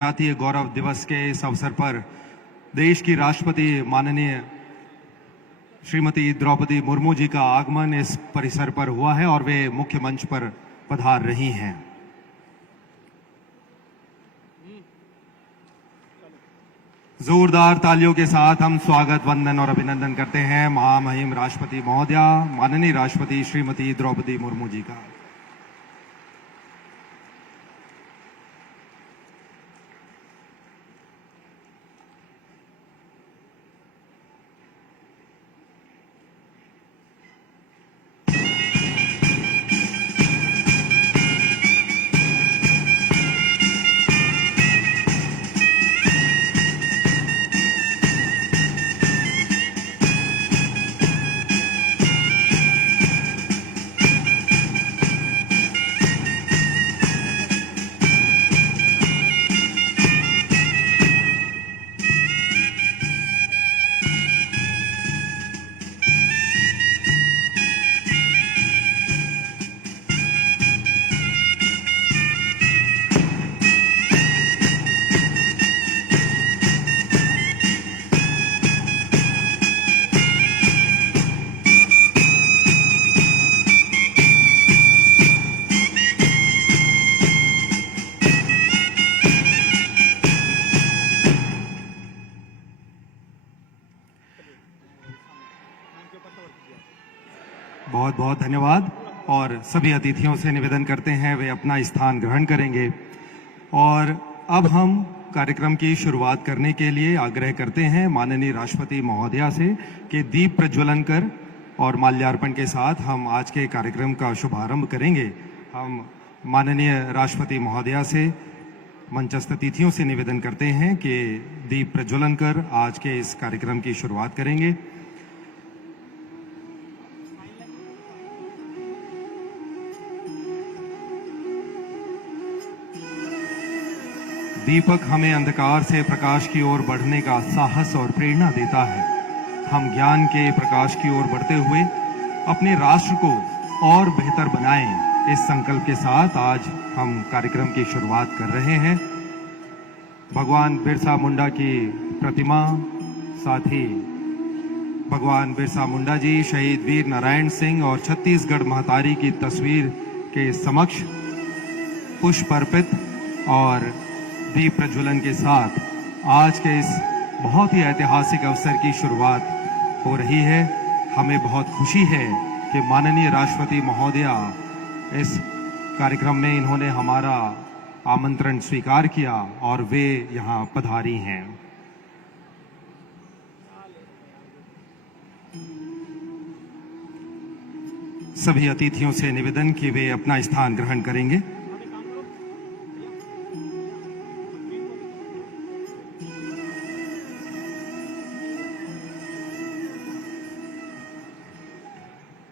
जातीय गौरव दिवस के इस अवसर पर देश की राष्ट्रपति माननीय श्रीमती द्रौपदी मुर्मू जी का आगमन इस परिसर पर हुआ है और वे मुख्य मंच पर पधार रही हैं। जोरदार तालियों के साथ हम स्वागत, वंदन और अभिनंदन करते हैं महामहिम राष्ट्रपति महोदया माननीय राष्ट्रपति श्रीमती द्रौपदी मुर्मू जी का। बहुत बहुत धन्यवाद। और सभी अतिथियों से निवेदन करते हैं वे अपना स्थान ग्रहण करेंगे। और अब हम कार्यक्रम की शुरुआत करने के लिए आग्रह करते हैं माननीय राष्ट्रपति महोदया से कि दीप प्रज्वलन कर और माल्यार्पण के साथ हम आज के कार्यक्रम का शुभारंभ करेंगे। हम माननीय राष्ट्रपति महोदया से मंचस्थ अतिथियों से निवेदन करते हैं कि दीप प्रज्वलन कर आज के इस कार्यक्रम की शुरुआत करेंगे। दीपक हमें अंधकार से प्रकाश की ओर बढ़ने का साहस और प्रेरणा देता है। हम ज्ञान के प्रकाश की ओर बढ़ते हुए अपने राष्ट्र को और बेहतर बनाएं, इस संकल्प के साथ आज हम कार्यक्रम की शुरुआत कर रहे हैं। भगवान बिरसा मुंडा की प्रतिमा, साथ ही भगवान बिरसा मुंडा जी, शहीद वीर नारायण सिंह और छत्तीसगढ़ महतारी की तस्वीर के समक्ष पुष्प अर्पित और दीप प्रज्वलन के साथ आज के इस बहुत ही ऐतिहासिक अवसर की शुरुआत हो रही है। हमें बहुत खुशी है कि माननीय राष्ट्रपति महोदया इस कार्यक्रम में इन्होंने हमारा आमंत्रण स्वीकार किया और वे यहाँ पधारी हैं। सभी अतिथियों से निवेदन कि वे अपना स्थान ग्रहण करेंगे।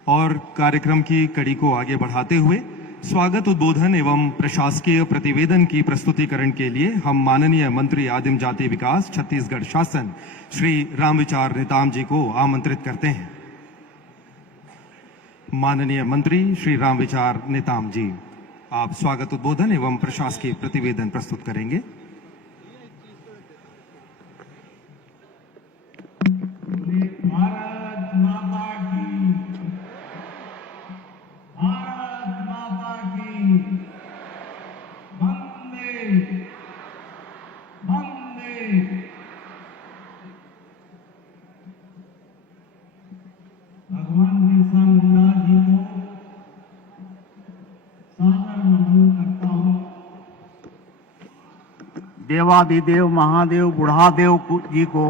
और कार्यक्रम की कड़ी को आगे बढ़ाते हुए स्वागत, उद्बोधन एवं प्रशासकीय प्रतिवेदन की प्रस्तुतिकरण के लिए हम माननीय मंत्री आदिम जाति विकास छत्तीसगढ़ शासन श्री रामविचार नेताम जी को आमंत्रित करते हैं। माननीय मंत्री श्री रामविचार नेताम जी, आप स्वागत, उद्बोधन एवं प्रशासकीय प्रतिवेदन प्रस्तुत करेंगे। भगवान बिरसा मुंडा जी को सादर नमन करता हूँ। देवादिदेव महादेव बुढ़ादेव जी को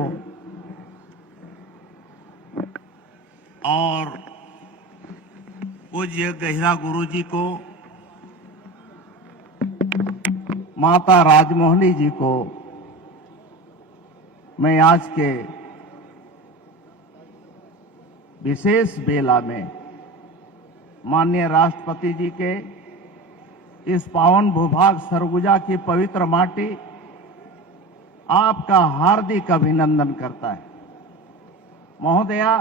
और पूज्य गहिरा गुरु जी को, माता राजमोहनी जी को मैं आज के विशेष बेला में माननीय राष्ट्रपति जी के इस पावन भूभाग सरगुजा की पवित्र माटी आपका हार्दिक अभिनंदन करता है। महोदया,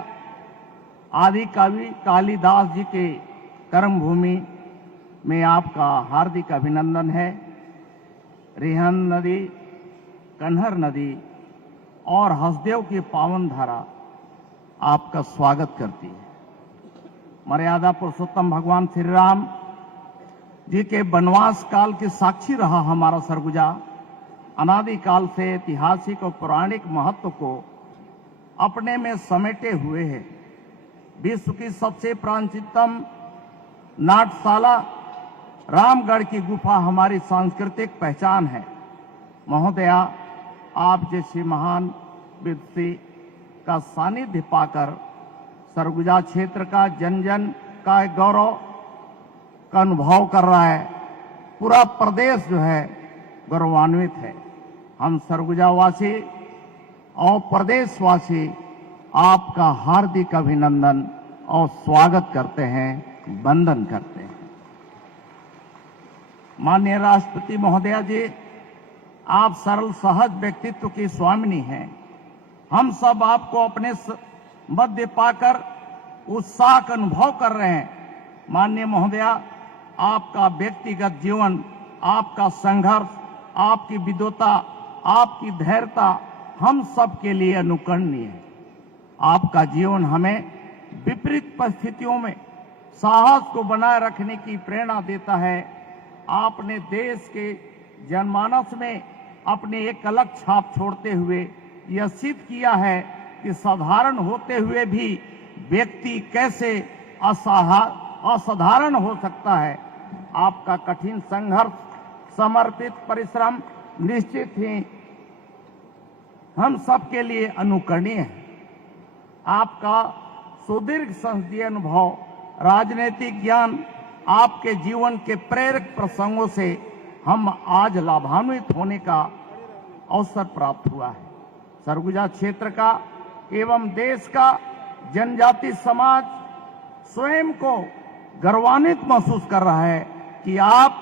आदि कवि कालिदास जी के कर्मभूमि में आपका हार्दिक अभिनंदन है। रिहन नदी कन्हर नदी और हसदेव की पावन धारा आपका स्वागत करती है। मर्यादा पुरुषोत्तम भगवान श्री राम जी के वनवास काल की साक्षी रहा हमारा सरगुजा अनादिकाल से ऐतिहासिक और पौराणिक महत्व को अपने में समेटे हुए है। विश्व की सबसे प्राचीनतम नाट्यशाला रामगढ़ की गुफा हमारी सांस्कृतिक पहचान है। महोदया, आप जैसी महान व्यक्ति का सानिध्य पाकर सरगुजा क्षेत्र का जन जन का गौरव का अनुभव कर रहा है। पूरा प्रदेश जो है गौरवान्वित है। हम सरगुजावासी और प्रदेशवासी आपका हार्दिक अभिनंदन और स्वागत करते हैं, वंदन करते हैं। माननीय राष्ट्रपति महोदया जी, आप सरल सहज व्यक्तित्व की स्वामिनी हैं। हम सब आपको अपने मध्य पाकर उत्साह का अनुभव कर रहे हैं। माननीय महोदया, आपका व्यक्तिगत जीवन, आपका संघर्ष, आपकी विद्वता, आपकी धैर्यता हम सब के लिए अनुकरणीय है। आपका जीवन हमें विपरीत परिस्थितियों में साहस को बनाए रखने की प्रेरणा देता है। आपने देश के जनमानस में अपनी एक अलग छाप छोड़ते हुए यह सिद्ध किया है कि साधारण होते हुए भी व्यक्ति कैसे असाधारण हो सकता है। आपका कठिन संघर्ष, समर्पित परिश्रम निश्चित ही हम सब के लिए अनुकरणीय है। आपका सुदीर्घ संसदीय अनुभव, राजनीतिक ज्ञान, आपके जीवन के प्रेरक प्रसंगों से हम आज लाभान्वित होने का अवसर प्राप्त हुआ है। सरगुजा क्षेत्र का एवं देश का जनजाति समाज स्वयं को गर्वान्वित महसूस कर रहा है कि आप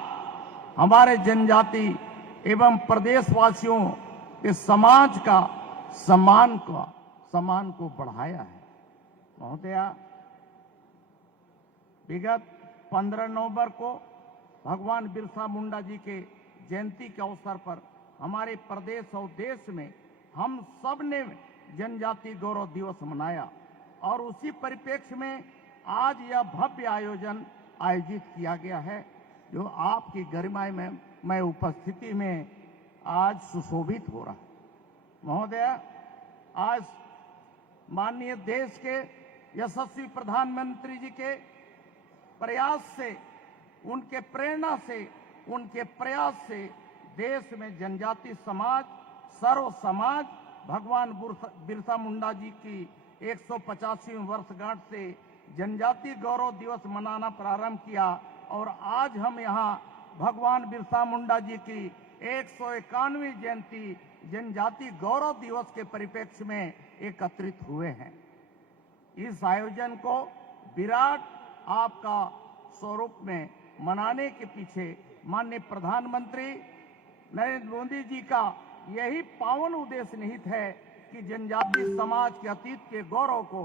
हमारे जनजाति एवं प्रदेशवासियों के समाज का सम्मान को बढ़ाया है। महोदया, विगत 15 नवंबर को भगवान बिरसा मुंडा जी के जयंती के अवसर पर हमारे प्रदेश और देश में हम सब ने जनजाति गौरव दिवस मनाया और उसी परिप्रेक्ष्य में आज यह भव्य आयोजन आयोजित किया गया है, जो आपकी गरिमामय उपस्थिति में आज सुशोभित हो रहा है। महोदया, आज माननीय देश के यशस्वी प्रधानमंत्री जी के प्रयास से, उनके प्रेरणा से, उनके प्रयास से देश में जनजाति समाज, सर्व समाज भगवान बिरसा मुंडा जी की 185वीं वर्षगांठ से जनजाति गौरव दिवस मनाना प्रारंभ किया और आज हम यहाँ भगवान बिरसा मुंडा जी की 191वीं जयंती जनजाति गौरव दिवस के परिप्रेक्ष्य में एकत्रित हुए हैं। इस आयोजन को विराट आपका स्वरूप में मनाने के पीछे माननीय प्रधानमंत्री नरेंद्र मोदी जी का यही पावन उद्देश्य निहित है कि जनजाति समाज के अतीत के गौरव को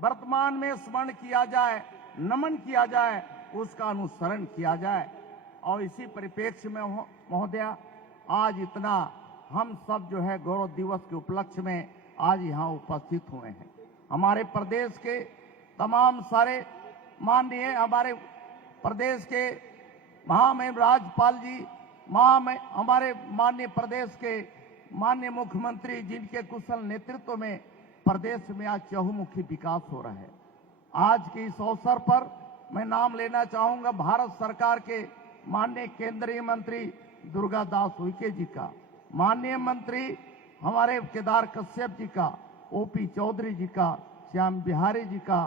वर्तमान में स्मरण किया जाए, नमन किया जाए, उसका अनुसरण किया जाए। और इसी परिप्रेक्ष्य में महोदया, आज इतना हम सब जो है गौरव दिवस के उपलक्ष्य में आज यहाँ उपस्थित हुए हैं। हमारे प्रदेश के तमाम सारे माननीय हमारे प्रदेश के महामहिम राज्यपाल जी, हमारे माननीय प्रदेश के माननीय मुख्यमंत्री, जिनके कुशल नेतृत्व में प्रदेश में आज चहुमुखी विकास हो रहा है। आज के इस अवसर पर मैं नाम लेना चाहूंगा भारत सरकार के माननीय केंद्रीय मंत्री दुर्गा दास उइके जी का, माननीय मंत्री हमारे केदार कश्यप जी का, ओपी चौधरी जी का, श्याम बिहारी जी का,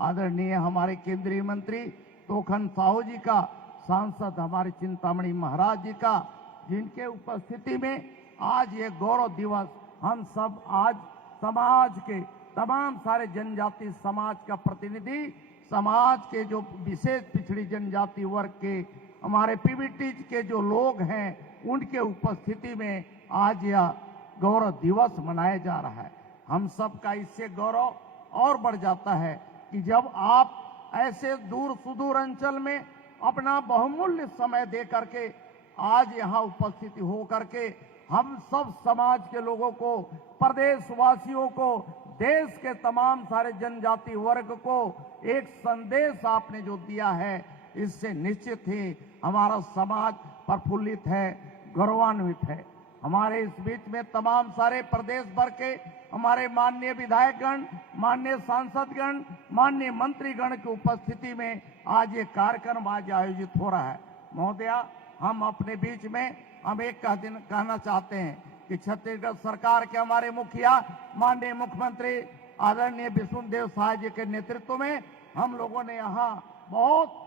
आदरणीय हमारे केंद्रीय मंत्री तोखन साहू जी का, सांसद हमारे चिंतामणि महाराज जी का, जिनके उपस्थिति में आज ये गौरव दिवस हम सब आज समाज के तमाम सारे जनजाति समाज का प्रतिनिधि, समाज के जो विशेष पिछड़ी जनजाति वर्ग के हमारे पीबीटी के जो लोग हैं, उनके उपस्थिति में आज यह गौरव दिवस मनाया जा रहा है। हम सब का इससे गौरव और बढ़ जाता है कि जब आप ऐसे दूर सुदूर अंचल में अपना बहुमूल्य समय दे करके आज यहाँ उपस्थित हो करके हम सब समाज के लोगों को, प्रदेशवासियों को, देश के तमाम सारे जनजाति वर्ग को एक संदेश आपने जो दिया है, इससे निश्चित ही हमारा समाज प्रफुल्लित है, गौरवान्वित है। हमारे इस बीच में तमाम सारे प्रदेश भर के हमारे माननीय विधायकगण, माननीय सांसदगण, माननीय मंत्रीगण की उपस्थिति में आज ये कार्यक्रम आज आयोजित हो रहा है। महोदया, हम अपने बीच में हम एक कहना चाहते हैं कि छत्तीसगढ़ सरकार के हमारे मुखिया माननीय मुख्यमंत्री आदरणीय विष्णुदेव साय जी के नेतृत्व में हम लोगों ने यहाँ बहुत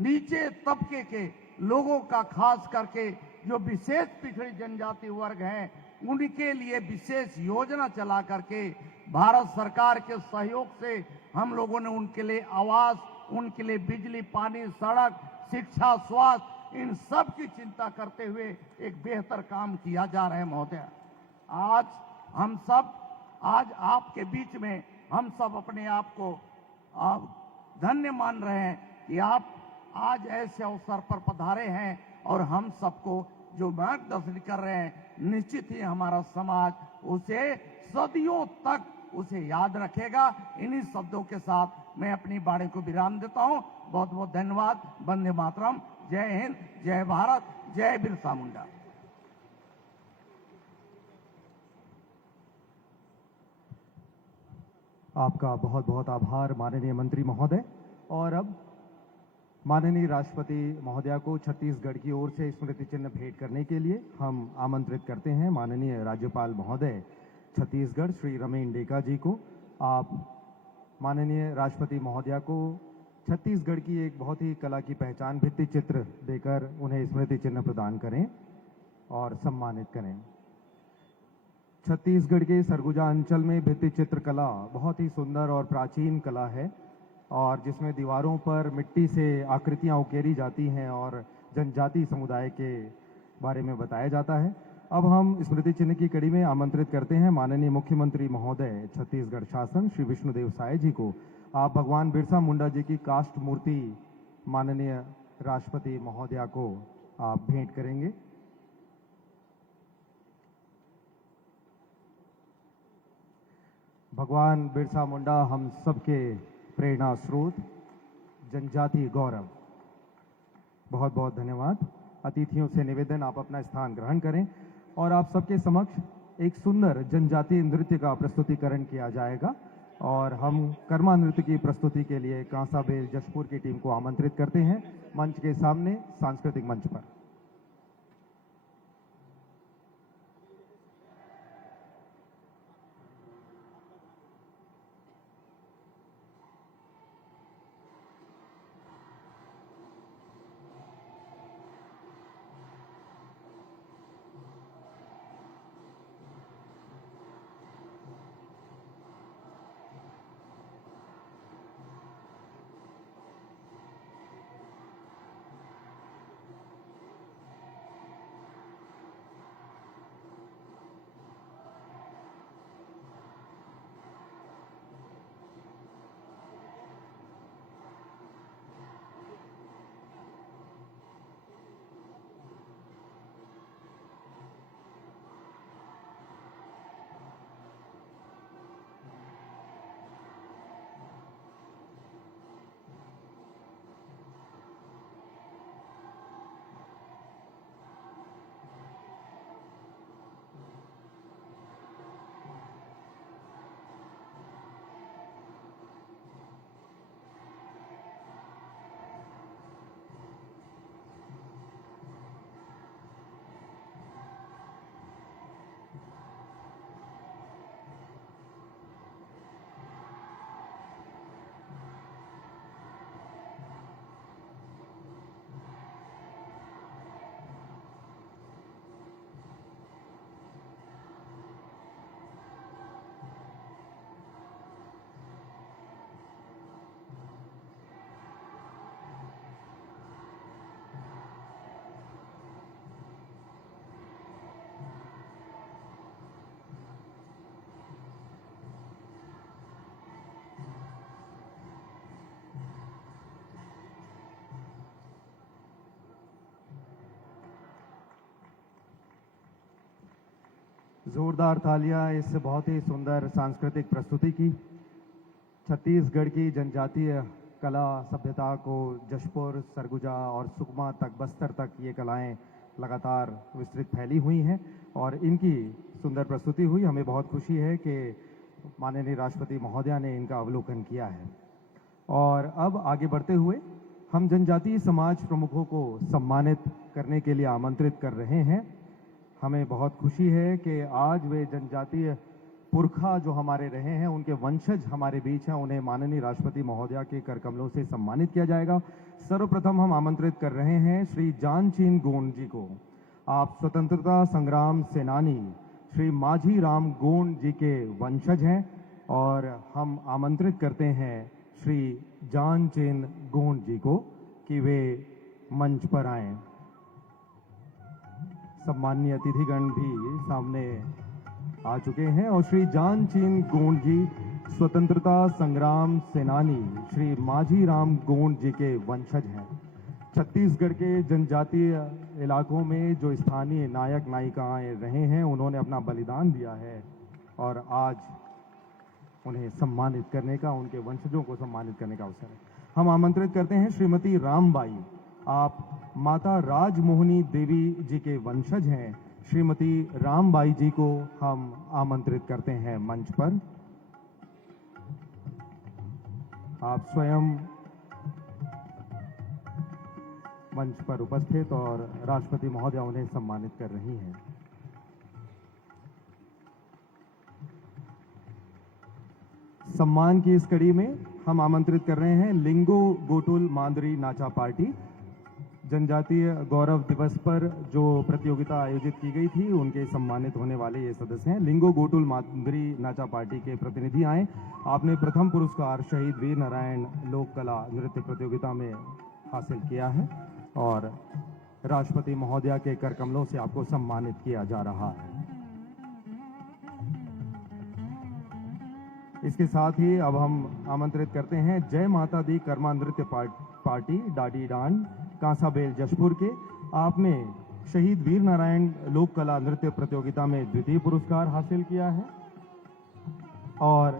नीचे तबके के लोगों का, खास करके जो विशेष पिछड़ी जनजाति वर्ग हैं, उनके लिए विशेष योजना चला करके भारत सरकार के सहयोग से हम लोगों ने उनके लिए आवास, उनके लिए बिजली, पानी, सड़क, शिक्षा, स्वास्थ्य, इन सब की चिंता करते हुए एक बेहतर काम किया जा रहा है। महोदय, आज हम सब, आज आपके बीच में हम सब अपने आप को धन्य मान रहे हैं कि आप आज ऐसे अवसर पर पधारे हैं और हम सबको जो मार्गदर्शन कर रहे हैं, निश्चित ही हमारा समाज उसे सदियों तक उसे याद रखेगा। इन्हीं शब्दों के साथ मैं अपनी वाणी को विराम देता हूं। बहुत बहुत धन्यवाद। वंदे मातरम। जय हिंद, जय भारत, जय बिरसा मुंडा। आपका बहुत बहुत आभार माननीय मंत्री महोदय। और अब माननीय राष्ट्रपति महोदया को छत्तीसगढ़ की ओर से स्मृति चिन्ह भेंट करने के लिए हम आमंत्रित करते हैं माननीय राज्यपाल महोदय छत्तीसगढ़ श्री रमेन डेका जी को। आप माननीय राष्ट्रपति महोदया को छत्तीसगढ़ की एक बहुत ही कला की पहचान भित्ति चित्र देकर उन्हें स्मृति चिन्ह प्रदान करें और सम्मानित करें। छत्तीसगढ़ के सरगुजा अंचल में भित्ति चित्रकला बहुत ही सुंदर और प्राचीन कला है, और जिसमें दीवारों पर मिट्टी से आकृतियां उकेरी जाती हैं और जनजाति समुदाय के बारे में बताया जाता है। अब हम स्मृति चिन्ह की कड़ी में आमंत्रित करते हैं माननीय मुख्यमंत्री महोदय छत्तीसगढ़ शासन श्री विष्णुदेव साय जी को। आप भगवान बिरसा मुंडा जी की काष्ठ मूर्ति माननीय राष्ट्रपति महोदया को आप भेंट करेंगे। भगवान बिरसा मुंडा हम सबके प्रेरणा स्रोत, जनजाति गौरव। बहुत बहुत धन्यवाद। अतिथियों से निवेदन, आप अपना स्थान ग्रहण करें और आप सबके समक्ष एक सुंदर जनजातीय नृत्य का प्रस्तुतिकरण किया जाएगा। और हम कर्मा नृत्य की प्रस्तुति के लिए कांसाबेल जशपुर की टीम को आमंत्रित करते हैं मंच के सामने, सांस्कृतिक मंच पर। जोरदार तालियां इस बहुत ही सुंदर सांस्कृतिक प्रस्तुति की। छत्तीसगढ़ की जनजातीय कला सभ्यता को जशपुर, सरगुजा और सुकमा तक, बस्तर तक ये कलाएं लगातार विस्तृत फैली हुई हैं और इनकी सुंदर प्रस्तुति हुई। हमें बहुत खुशी है कि माननीय राष्ट्रपति महोदया ने इनका अवलोकन किया है। और अब आगे बढ़ते हुए हम जनजातीय समाज प्रमुखों को सम्मानित करने के लिए आमंत्रित कर रहे हैं। हमें बहुत खुशी है कि आज वे जनजातीय पुरखा जो हमारे रहे हैं, उनके वंशज हमारे बीच हैं। उन्हें माननीय राष्ट्रपति महोदया के कर कमलों से सम्मानित किया जाएगा। सर्वप्रथम हम आमंत्रित कर रहे हैं श्री जानचीन गोंड जी को। आप स्वतंत्रता संग्राम सेनानी श्री माझी राम गोंड जी के वंशज हैं और हम आमंत्रित करते हैं श्री जानचीन गोंड जी को कि वे मंच पर आएं। सम्माननीय अतिथिगण भी सामने आ चुके हैं और श्री जानचीन गोंड जी स्वतंत्रता संग्राम सेनानी श्री माझी राम गोंड जी के वंशज हैं। छत्तीसगढ़ के जनजातीय इलाकों में जो स्थानीय नायक नायिकाएं रहे हैं, उन्होंने अपना बलिदान दिया है और आज उन्हें सम्मानित करने का, उनके वंशजों को सम्मानित करने का अवसर है। हम आमंत्रित करते हैं श्रीमती रामबाई। आप माता राजमोहनी देवी जी के वंशज हैं। श्रीमती रामबाई जी को हम आमंत्रित करते हैं मंच पर। आप स्वयं मंच पर उपस्थित और राष्ट्रपति महोदय उन्हें सम्मानित कर रही हैं। सम्मान की इस कड़ी में हम आमंत्रित कर रहे हैं लिंगो गोटुल मांदरी नाचा पार्टी। जनजातीय गौरव दिवस पर जो प्रतियोगिता आयोजित की गई थी, उनके सम्मानित होने वाले ये सदस्य हैं। लिंगो गोटुल मांदरी नाचा पार्टी के प्रतिनिधि आए। आपने प्रथम पुरस्कार शहीद वीर नारायण लोक कला नृत्य प्रतियोगिता में हासिल किया है और राष्ट्रपति महोदया के कर कमलों से आपको सम्मानित किया जा रहा है। इसके साथ ही अब हम आमंत्रित करते हैं जय माता दी कर्मा नृत्य पार्टी डाडी डांड कांसाबेल जशपुर के। आपने शहीद वीर नारायण लोक कला नृत्य प्रतियोगिता में द्वितीय पुरस्कार हासिल किया है और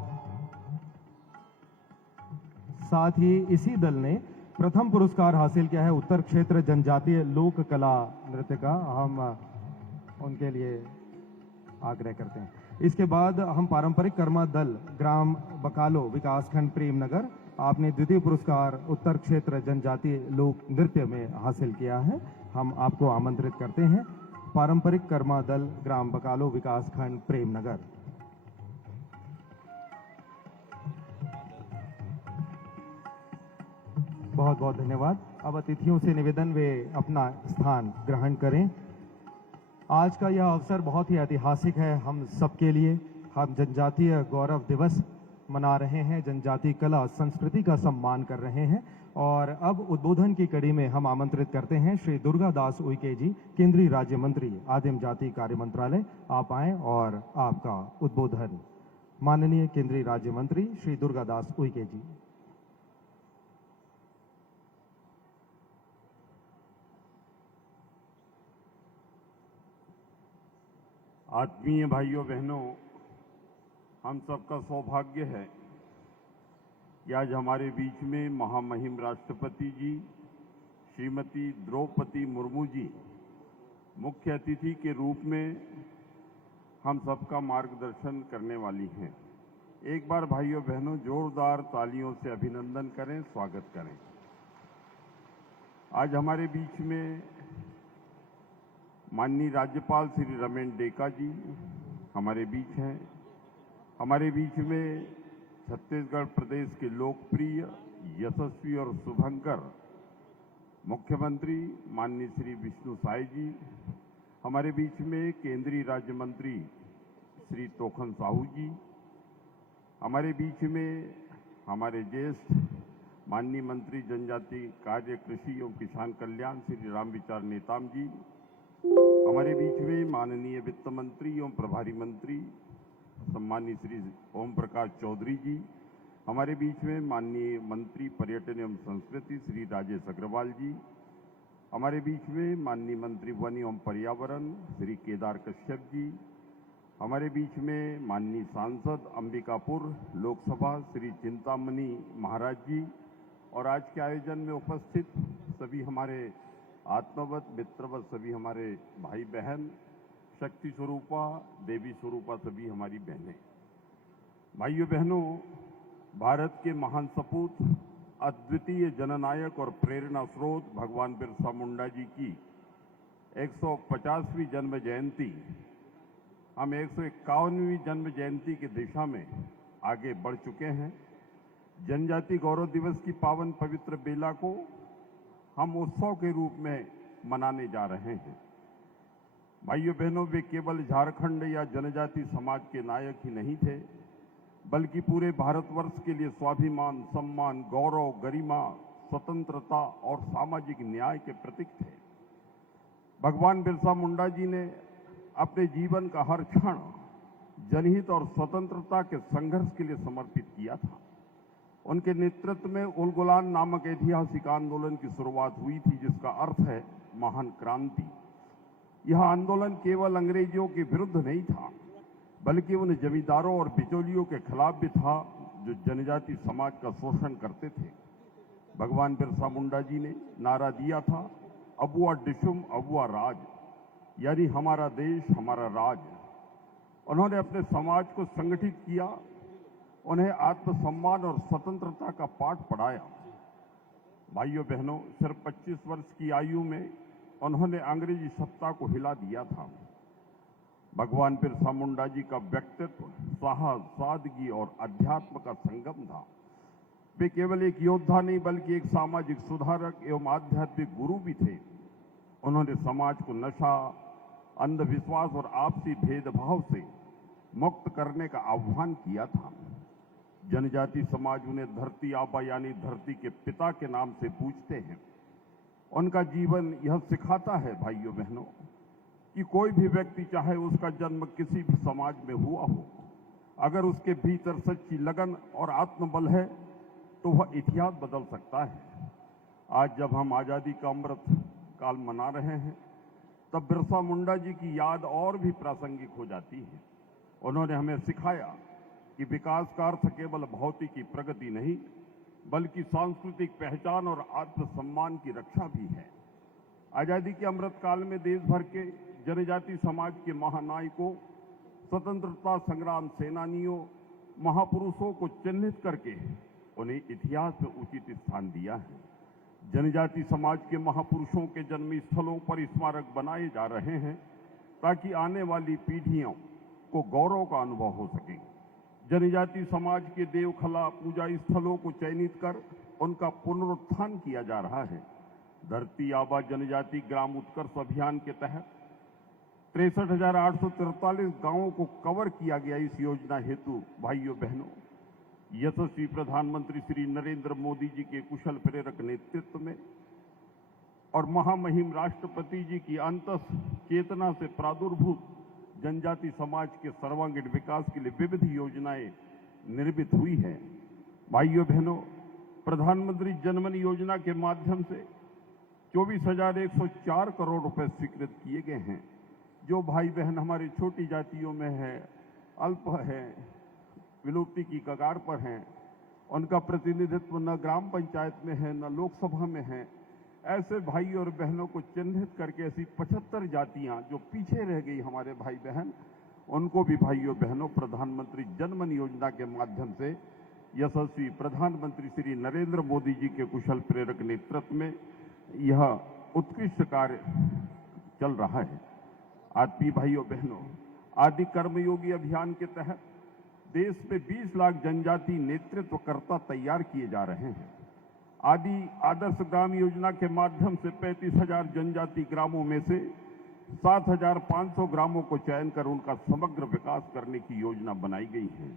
साथ ही इसी दल ने प्रथम पुरस्कार हासिल किया है उत्तर क्षेत्र जनजातीय लोक कला नृत्य का। हम उनके लिए आग्रह करते हैं। इसके बाद हम पारंपरिक कर्मा दल ग्राम बकालो विकासखंड प्रेमनगर, आपने द्वितीय पुरस्कार उत्तर क्षेत्र जनजातीय लोक नृत्य में हासिल किया है। हम आपको आमंत्रित करते हैं पारंपरिक कर्मा दल ग्राम बकालो विकासखंड प्रेमनगर। बहुत बहुत धन्यवाद। अब अतिथियों से निवेदन वे अपना स्थान ग्रहण करें। आज का यह अवसर बहुत ही ऐतिहासिक है हम सबके लिए। हम जनजातीय गौरव दिवस मना रहे हैं, जनजातीय कला संस्कृति का सम्मान कर रहे हैं और अब उद्बोधन की कड़ी में हम आमंत्रित करते हैं श्री दुर्गा दास उइके जी, केंद्रीय राज्य मंत्री आदिम जाति कार्य मंत्रालय। आप आएं और आपका उद्बोधन। माननीय केंद्रीय राज्य मंत्री श्री दुर्गा दास उइके जी। आत्मीय भाइयों बहनों, हम सबका सौभाग्य है कि आज हमारे बीच में महामहिम राष्ट्रपति जी श्रीमती द्रौपदी मुर्मू जी मुख्य अतिथि के रूप में हम सबका मार्गदर्शन करने वाली हैं। एक बार भाइयों बहनों जोरदार तालियों से अभिनंदन करें, स्वागत करें। आज हमारे बीच में माननीय राज्यपाल श्री रमेन डेका जी हमारे बीच हैं। हमारे बीच में छत्तीसगढ़ प्रदेश के लोकप्रिय, यशस्वी और शुभंकर मुख्यमंत्री माननीय श्री विष्णु साय जी, हमारे बीच में केंद्रीय राज्य मंत्री श्री तोखन साहू जी, हमारे बीच में हमारे ज्येष्ठ माननीय मंत्री जनजाति कार्य, कृषि एवं किसान कल्याण श्री रामविचार नेताम जी, हमारे बीच में माननीय वित्त मंत्री एवं प्रभारी मंत्री सम्मानीय श्री ओम प्रकाश चौधरी जी, हमारे बीच में माननीय मंत्री पर्यटन एवं संस्कृति श्री राजेश अग्रवाल जी, हमारे बीच में माननीय मंत्री वन एवं पर्यावरण श्री केदार कश्यप जी, हमारे बीच में माननीय सांसद अंबिकापुर लोकसभा श्री चिंतामणि महाराज जी और आज के आयोजन में उपस्थित सभी हमारे आत्मवत मित्रवत सभी हमारे भाई बहन, शक्ति स्वरूपा देवी स्वरूपा सभी हमारी बहनें, भाइयों बहनों, भारत के महान सपूत अद्वितीय जननायक और प्रेरणा स्रोत भगवान बिरसा मुंडा जी की 150वीं जन्म जयंती हम 151वीं जन्म जयंती की दिशा में आगे बढ़ चुके हैं। जनजाति गौरव दिवस की पावन पवित्र बेला को हम उत्सव के रूप में मनाने जा रहे हैं। भाइयों बहनों, वे केवल झारखंड या जनजाति समाज के नायक ही नहीं थे, बल्कि पूरे भारतवर्ष के लिए स्वाभिमान, सम्मान, गौरव, गरिमा, स्वतंत्रता और सामाजिक न्याय के प्रतीक थे। भगवान बिरसा मुंडा जी ने अपने जीवन का हर क्षण जनहित और स्वतंत्रता के संघर्ष के लिए समर्पित किया था। उनके नेतृत्व में उलगुलान नामक ऐतिहासिक आंदोलन की शुरुआत हुई थी, जिसका अर्थ है महान क्रांति। यह आंदोलन केवल अंग्रेजों के विरुद्ध नहीं था, बल्कि उन जमींदारों और बिचौलियों के खिलाफ भी था जो जनजाति समाज का शोषण करते थे। भगवान बिरसा मुंडा जी ने नारा दिया था, अबुआ डिशुम अबुआ राज, यानी हमारा देश हमारा राज। उन्होंने अपने समाज को संगठित किया, उन्हें आत्मसम्मान और स्वतंत्रता का पाठ पढ़ाया। भाइयों बहनों, सिर्फ 25 वर्ष की आयु में उन्होंने अंग्रेजी सत्ता को हिला दिया था। भगवान बिरसा मुंडा जी का व्यक्तित्व साहस, सादगी और अध्यात्म का संगम था। वे केवल एक योद्धा नहीं, बल्कि एक सामाजिक सुधारक एवं आध्यात्मिक गुरु भी थे। उन्होंने समाज को नशा, अंधविश्वास और आपसी भेदभाव से मुक्त करने का आह्वान किया था। जनजाति समाज उन्हें धरती आबा यानी धरती के पिता के नाम से पूजते हैं। उनका जीवन यह सिखाता है भाइयों बहनों कि कोई भी व्यक्ति, चाहे उसका जन्म किसी भी समाज में हुआ हो, अगर उसके भीतर सच्ची लगन और आत्मबल है तो वह इतिहास बदल सकता है। आज जब हम आजादी का अमृत काल मना रहे हैं, तब बिरसा मुंडा जी की याद और भी प्रासंगिक हो जाती है। उन्होंने हमें सिखाया कि विकास का अर्थ केवल भौतिक प्रगति नहीं, बल्कि सांस्कृतिक पहचान और आत्मसम्मान की रक्षा भी है। आजादी के अमृत काल में देश भर के जनजाति समाज के महानायकों, स्वतंत्रता संग्राम सेनानियों, महापुरुषों को चिन्हित करके उन्हें इतिहास में उचित स्थान दिया है। जनजाति समाज के महापुरुषों के जन्म स्थलों पर स्मारक बनाए जा रहे हैं, ताकि आने वाली पीढ़ियों को गौरव का अनुभव हो सके। जनजाति समाज के देवखला पूजा स्थलों को चयनित कर उनका पुनरुत्थान किया जा रहा है। धरती आबा जनजाति ग्राम उत्कर्ष अभियान के तहत 63,843 गांवों को कवर किया गया। इस योजना हेतु भाइयों बहनों, यशस्वी प्रधानमंत्री श्री नरेंद्र मोदी जी के कुशल प्रेरक नेतृत्व में और महामहिम राष्ट्रपति जी की अंतस चेतना से प्रादुर्भूत जनजाति समाज के सर्वांगीण विकास के लिए विविध योजनाएं निर्मित हुई हैं। भाइयों बहनों, प्रधानमंत्री जनमन योजना के माध्यम से 24,104 करोड़ रुपए स्वीकृत किए गए हैं। जो भाई बहन हमारी छोटी जातियों में है, अल्प है, विलुप्ति की कगार पर हैं, उनका प्रतिनिधित्व न ग्राम पंचायत में है न लोकसभा में है, ऐसे भाई और बहनों को चिन्हित करके ऐसी 75 जातियां जो पीछे रह गई हमारे भाई बहन, उनको भी भाइयों बहनों प्रधानमंत्री जनमन योजना के माध्यम से यशस्वी प्रधानमंत्री श्री नरेंद्र मोदी जी के कुशल प्रेरक नेतृत्व में यह उत्कृष्ट कार्य चल रहा है। आत्मीय भाइयों बहनों, आदि कर्मयोगी अभियान के तहत देश में 20 लाख जनजाति नेतृत्वकर्ता तैयार किए जा रहे हैं। आदि आदर्श ग्राम योजना के माध्यम से 35,000 जनजाति ग्रामों में से 7,500 ग्रामों को चयन कर उनका समग्र विकास करने की योजना बनाई गई है।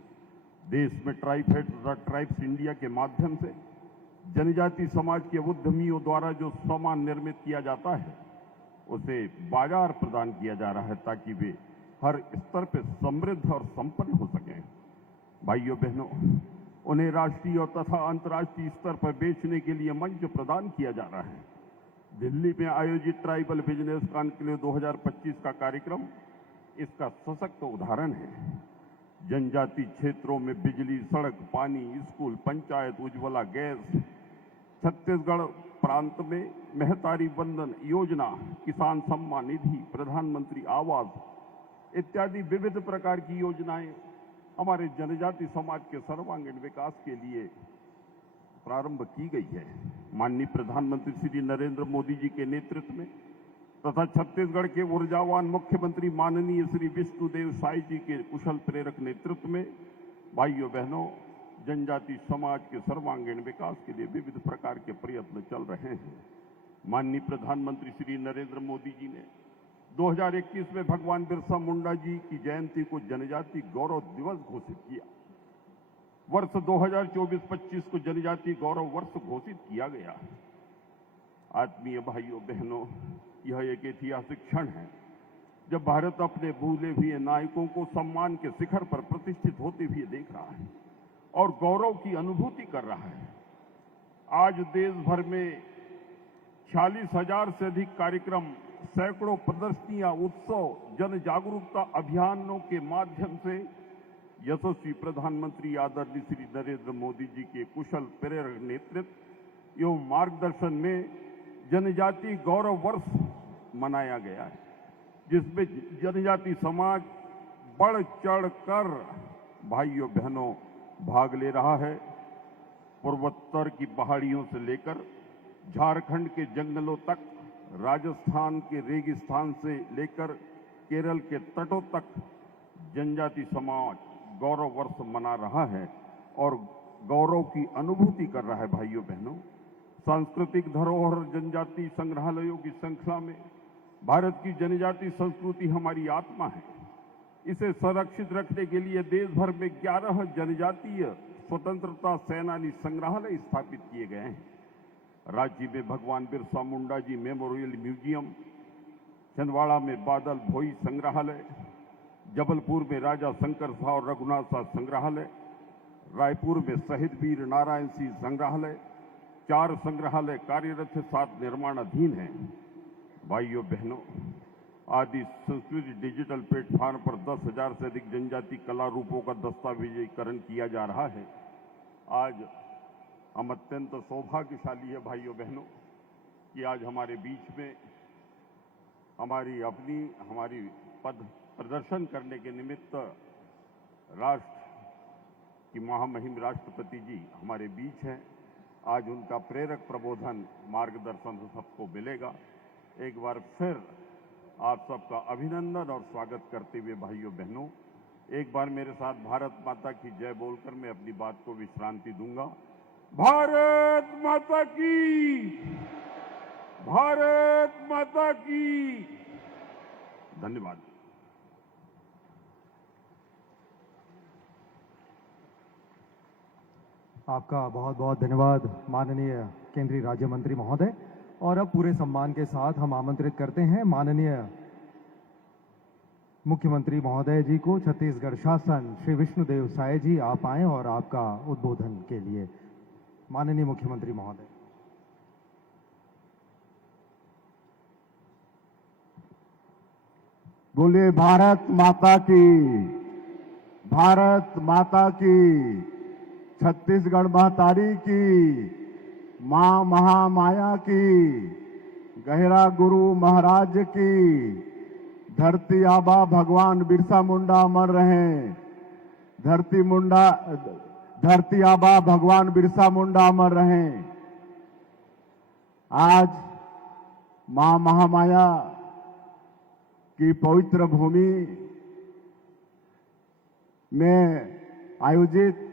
देश में ट्राइफेड ट्राइब्स इंडिया के माध्यम से जनजाति समाज के उद्यमियों द्वारा जो सामान निर्मित किया जाता है, उसे बाजार प्रदान किया जा रहा है ताकि वे हर स्तर पर समृद्ध और संपन्न हो सकें। भाइयों बहनों, उन्हें राष्ट्रीय और तथा अंतर्राष्ट्रीय स्तर पर बेचने के लिए मंच प्रदान किया जा रहा है। दिल्ली में आयोजित ट्राइबल बिजनेस कॉन्क्लेव 2025 का कार्यक्रम इसका सशक्त उदाहरण है। जनजाति क्षेत्रों में बिजली, सड़क, पानी, स्कूल, पंचायत, उज्ज्वला गैस, छत्तीसगढ़ प्रांत में महतारी वंदन योजना, किसान सम्मान निधि, प्रधानमंत्री आवास इत्यादि विविध प्रकार की योजनाएं हमारे जनजाति समाज के सर्वांगीण विकास के लिए प्रारंभ की गई है। माननीय प्रधानमंत्री श्री नरेंद्र मोदी जी के नेतृत्व में तथा छत्तीसगढ़ के ऊर्जावान मुख्यमंत्री माननीय श्री विष्णुदेव साय जी के कुशल प्रेरक नेतृत्व में भाइयों बहनों, जनजाति समाज के सर्वांगीण विकास के लिए विविध प्रकार के प्रयत्न चल रहे हैं। माननीय प्रधानमंत्री श्री नरेंद्र मोदी जी ने 2021 में भगवान बिरसा मुंडा जी की जयंती को जनजाति गौरव दिवस घोषित किया। वर्ष 2024-25 को जनजाति गौरव वर्ष घोषित किया गया। आत्मीय भाइयों बहनों, यह एक ऐतिहासिक क्षण है जब भारत अपने भूले हुए नायकों को सम्मान के शिखर पर प्रतिष्ठित होते हुए देख रहा है और गौरव की अनुभूति कर रहा है। आज देश भर में 46,000 से अधिक कार्यक्रम, सैकड़ों प्रदर्शनियां, उत्सव, जन जागरूकता अभियानों के माध्यम से यशस्वी प्रधानमंत्री आदरणीय श्री नरेंद्र मोदी जी के कुशल प्रेरक नेतृत्व एवं मार्गदर्शन में जनजाति गौरव वर्ष मनाया गया है, जिसमें जनजाति समाज बढ़ चढ़ कर भाइयों बहनों भाग ले रहा है। पूर्वोत्तर की पहाड़ियों से लेकर झारखंड के जंगलों तक, राजस्थान के रेगिस्तान से लेकर केरल के तटों तक जनजाति समाज गौरव वर्ष मना रहा है और गौरव की अनुभूति कर रहा है। भाइयों बहनों, सांस्कृतिक धरोहर जनजाति संग्रहालयों की श्रृंखला में भारत की जनजाति संस्कृति हमारी आत्मा है। इसे संरक्षित रखने के लिए देश भर में 11 जनजातीय स्वतंत्रता सेनानी संग्रहालय स्थापित किए गए हैं। राज्य में भगवान बिरसा मुंडा जी मेमोरियल म्यूजियम, छिंदवाड़ा में बादल भोई संग्रहालय, जबलपुर में राजा शंकर शाह और रघुनाथ शाह संग्रहालय, रायपुर में शहीद वीर नारायण सिंह संग्रहालय, 4 संग्रहालय कार्यरत है, 7 निर्माणाधीन हैं। भाइयों बहनों, आदि संस्कृति डिजिटल प्लेटफॉर्म पर 10,000 से अधिक जनजाति कला रूपों का दस्तावेजीकरण किया जा रहा है। आज हम अत्यंत सौभाग्यशाली है भाइयों बहनों कि आज हमारे बीच में हमारी पद प्रदर्शन करने के निमित्त राष्ट्र की महामहिम राष्ट्रपति जी हमारे बीच हैं। आज उनका प्रेरक प्रबोधन, मार्गदर्शन सबको मिलेगा। एक बार फिर आप सबका अभिनंदन और स्वागत करते हुए भाइयों बहनों, एक बार मेरे साथ भारत माता की जय बोलकर मैं अपनी बात को विश्रांति दूंगा। भारत माता की, भारत माता की। धन्यवाद। आपका बहुत बहुत धन्यवाद माननीय केंद्रीय राज्य मंत्री महोदय। और अब पूरे सम्मान के साथ हम आमंत्रित करते हैं माननीय मुख्यमंत्री महोदय जी को। छत्तीसगढ़ शासन श्री विष्णुदेव साय जी, आप आएं और आपका उद्बोधन के लिए। माननीय मुख्यमंत्री महोदय। बोलिए भारत माता की, भारत माता की। छत्तीसगढ़ महतारी की, मां महामाया की, गहरा गुरु महाराज की। धरती आबा भगवान बिरसा मुंडा अमर रहे। धरती आबा भगवान बिरसा मुंडा अमर रहे। आज मां महामाया की पवित्र भूमि में आयोजित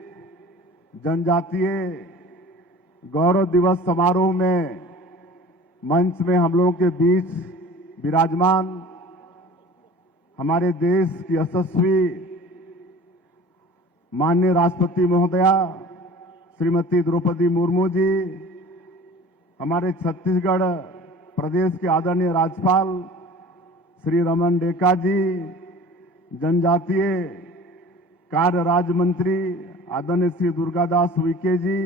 जनजातीय गौरव दिवस समारोह में मंच में हम लोगों के बीच विराजमान हमारे देश की यशस्वी माननीय राष्ट्रपति महोदया श्रीमती द्रौपदी मुर्मू जी, हमारे छत्तीसगढ़ प्रदेश के आदरणीय राज्यपाल श्री रमन डेका जी, जनजातीय कार्य राज्य मंत्री आदरणीय श्री दुर्गादास उइके जी,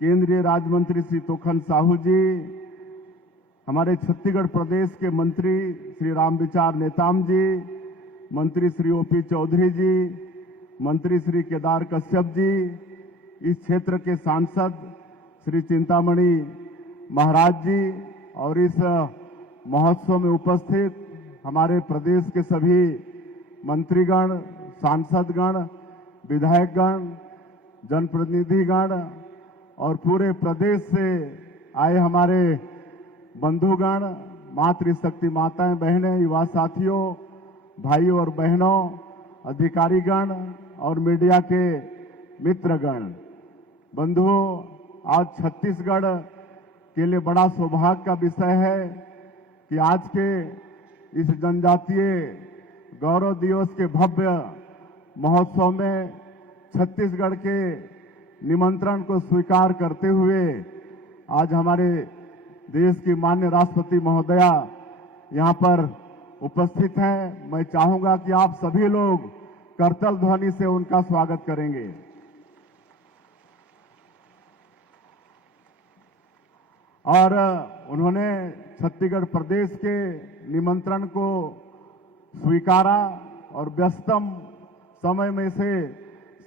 केंद्रीय राज्य मंत्री श्री तोखन साहू जी, हमारे छत्तीसगढ़ प्रदेश के मंत्री श्री रामविचार नेताम जी, मंत्री श्री ओपी चौधरी जी, मंत्री श्री केदार कश्यप जी, इस क्षेत्र के सांसद श्री चिंतामणि महाराज जी और इस महोत्सव में उपस्थित हमारे प्रदेश के सभी मंत्रीगण, सांसदगण, विधायकगण, जनप्रतिनिधिगण और पूरे प्रदेश से आए हमारे बंधुगण, मातृशक्ति माताएं, बहनें, युवा साथियों, भाइयों और बहनों, अधिकारीगण और मीडिया के मित्रगण, बंधुओं, आज छत्तीसगढ़ के लिए बड़ा सौभाग्य का विषय है कि आज के इस जनजातीय गौरव दिवस के भव्य महोत्सव में छत्तीसगढ़ के निमंत्रण को स्वीकार करते हुए आज हमारे देश की माननीय राष्ट्रपति महोदया यहां पर उपस्थित हैं। मैं चाहूंगा कि आप सभी लोग करतल ध्वनि से उनका स्वागत करेंगे। और उन्होंने छत्तीसगढ़ प्रदेश के निमंत्रण को स्वीकारा और व्यस्तम समय में से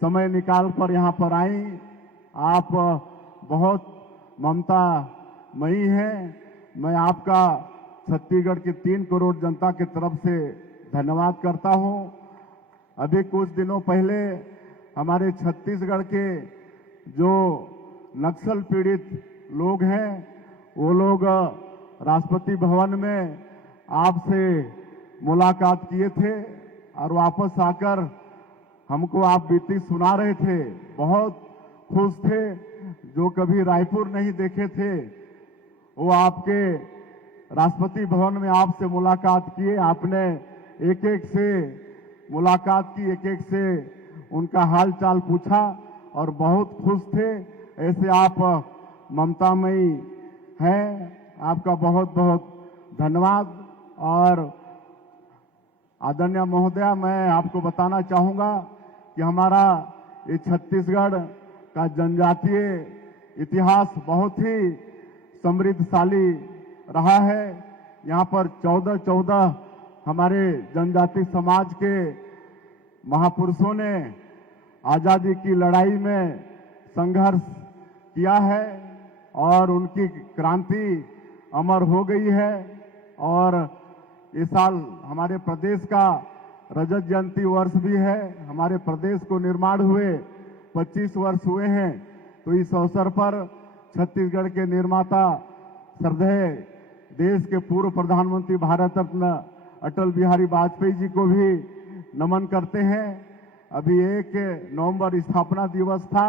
समय निकाल कर यहां पर आई। आप बहुत ममतामयी हैं। मैं आपका छत्तीसगढ़ की 3 करोड़ जनता की तरफ से धन्यवाद करता हूं। अभी कुछ दिनों पहले हमारे छत्तीसगढ़ के जो नक्सल पीड़ित लोग हैं वो लोग राष्ट्रपति भवन में आपसे मुलाकात किए थे और वापस आकर हमको आप बीती सुना रहे थे। बहुत खुश थे। जो कभी रायपुर नहीं देखे थे वो आपके राष्ट्रपति भवन में आपसे मुलाकात किए। आपने एक एक से मुलाकात की, एक एक से उनका हाल चाल पूछा और बहुत खुश थे। ऐसे आप ममतामयी हैं। आपका बहुत बहुत धन्यवाद। और आदरणीय महोदया, मैं आपको बताना चाहूंगा कि हमारा ये छत्तीसगढ़ का जनजातीय इतिहास बहुत ही समृद्धशाली रहा है। यहाँ पर 14 हमारे जनजाति समाज के महापुरुषों ने आजादी की लड़ाई में संघर्ष किया है और उनकी क्रांति अमर हो गई है। और इस साल हमारे प्रदेश का रजत जयंती वर्ष भी है। हमारे प्रदेश को निर्माण हुए 25 वर्ष हुए हैं। तो इस अवसर पर छत्तीसगढ़ के निर्माता श्रद्धेय देश के पूर्व प्रधानमंत्री भारत रत्न अटल बिहारी वाजपेयी जी को भी नमन करते हैं। अभी 1 नवंबर स्थापना दिवस था।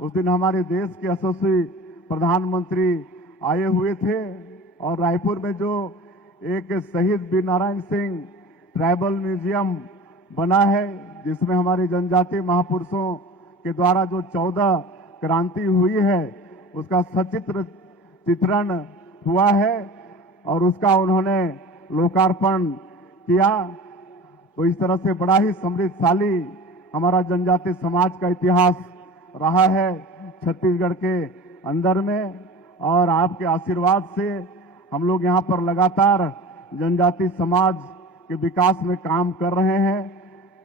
उस दिन हमारे देश के यशस्वी प्रधानमंत्री आए हुए थे और रायपुर में जो एक शहीद वीर नारायण सिंह ट्राइबल म्यूजियम बना है, जिसमें हमारे जनजातीय महापुरुषों के द्वारा जो 14 क्रांति हुई है उसका सचित्र चित्रण हुआ है और उसका उन्होंने लोकार्पण किया। तो इस तरह से बड़ा ही समृद्धशाली हमारा जनजातीय समाज का इतिहास रहा है छत्तीसगढ़ के अंदर में। और आपके आशीर्वाद से हम लोग यहाँ पर लगातार जनजातीय समाज के विकास में काम कर रहे हैं।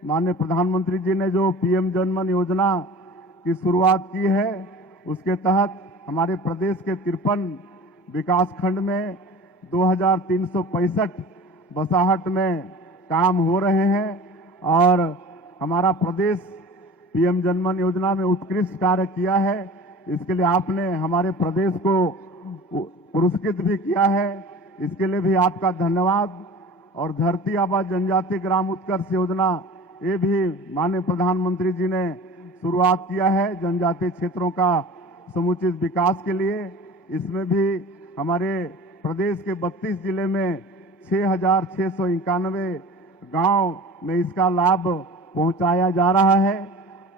माननीय प्रधानमंत्री जी ने जो पीएम जनमन योजना की शुरुआत की है उसके तहत हमारे प्रदेश के 53 विकास खंड में 2365 बसाहट में काम हो रहे हैं। और हमारा प्रदेश पीएम जनमन योजना में उत्कृष्ट कार्य किया है। इसके लिए आपने हमारे प्रदेश को पुरस्कृत भी किया है। इसके लिए भी आपका धन्यवाद। और धरती आबा जनजाति ग्राम उत्कर्ष योजना, ये भी माननीय प्रधानमंत्री जी ने शुरुआत किया है जनजातीय क्षेत्रों का समुचित विकास के लिए। इसमें भी हमारे प्रदेश के 32 जिले में 6,691 गांव में इसका लाभ पहुंचाया जा रहा है।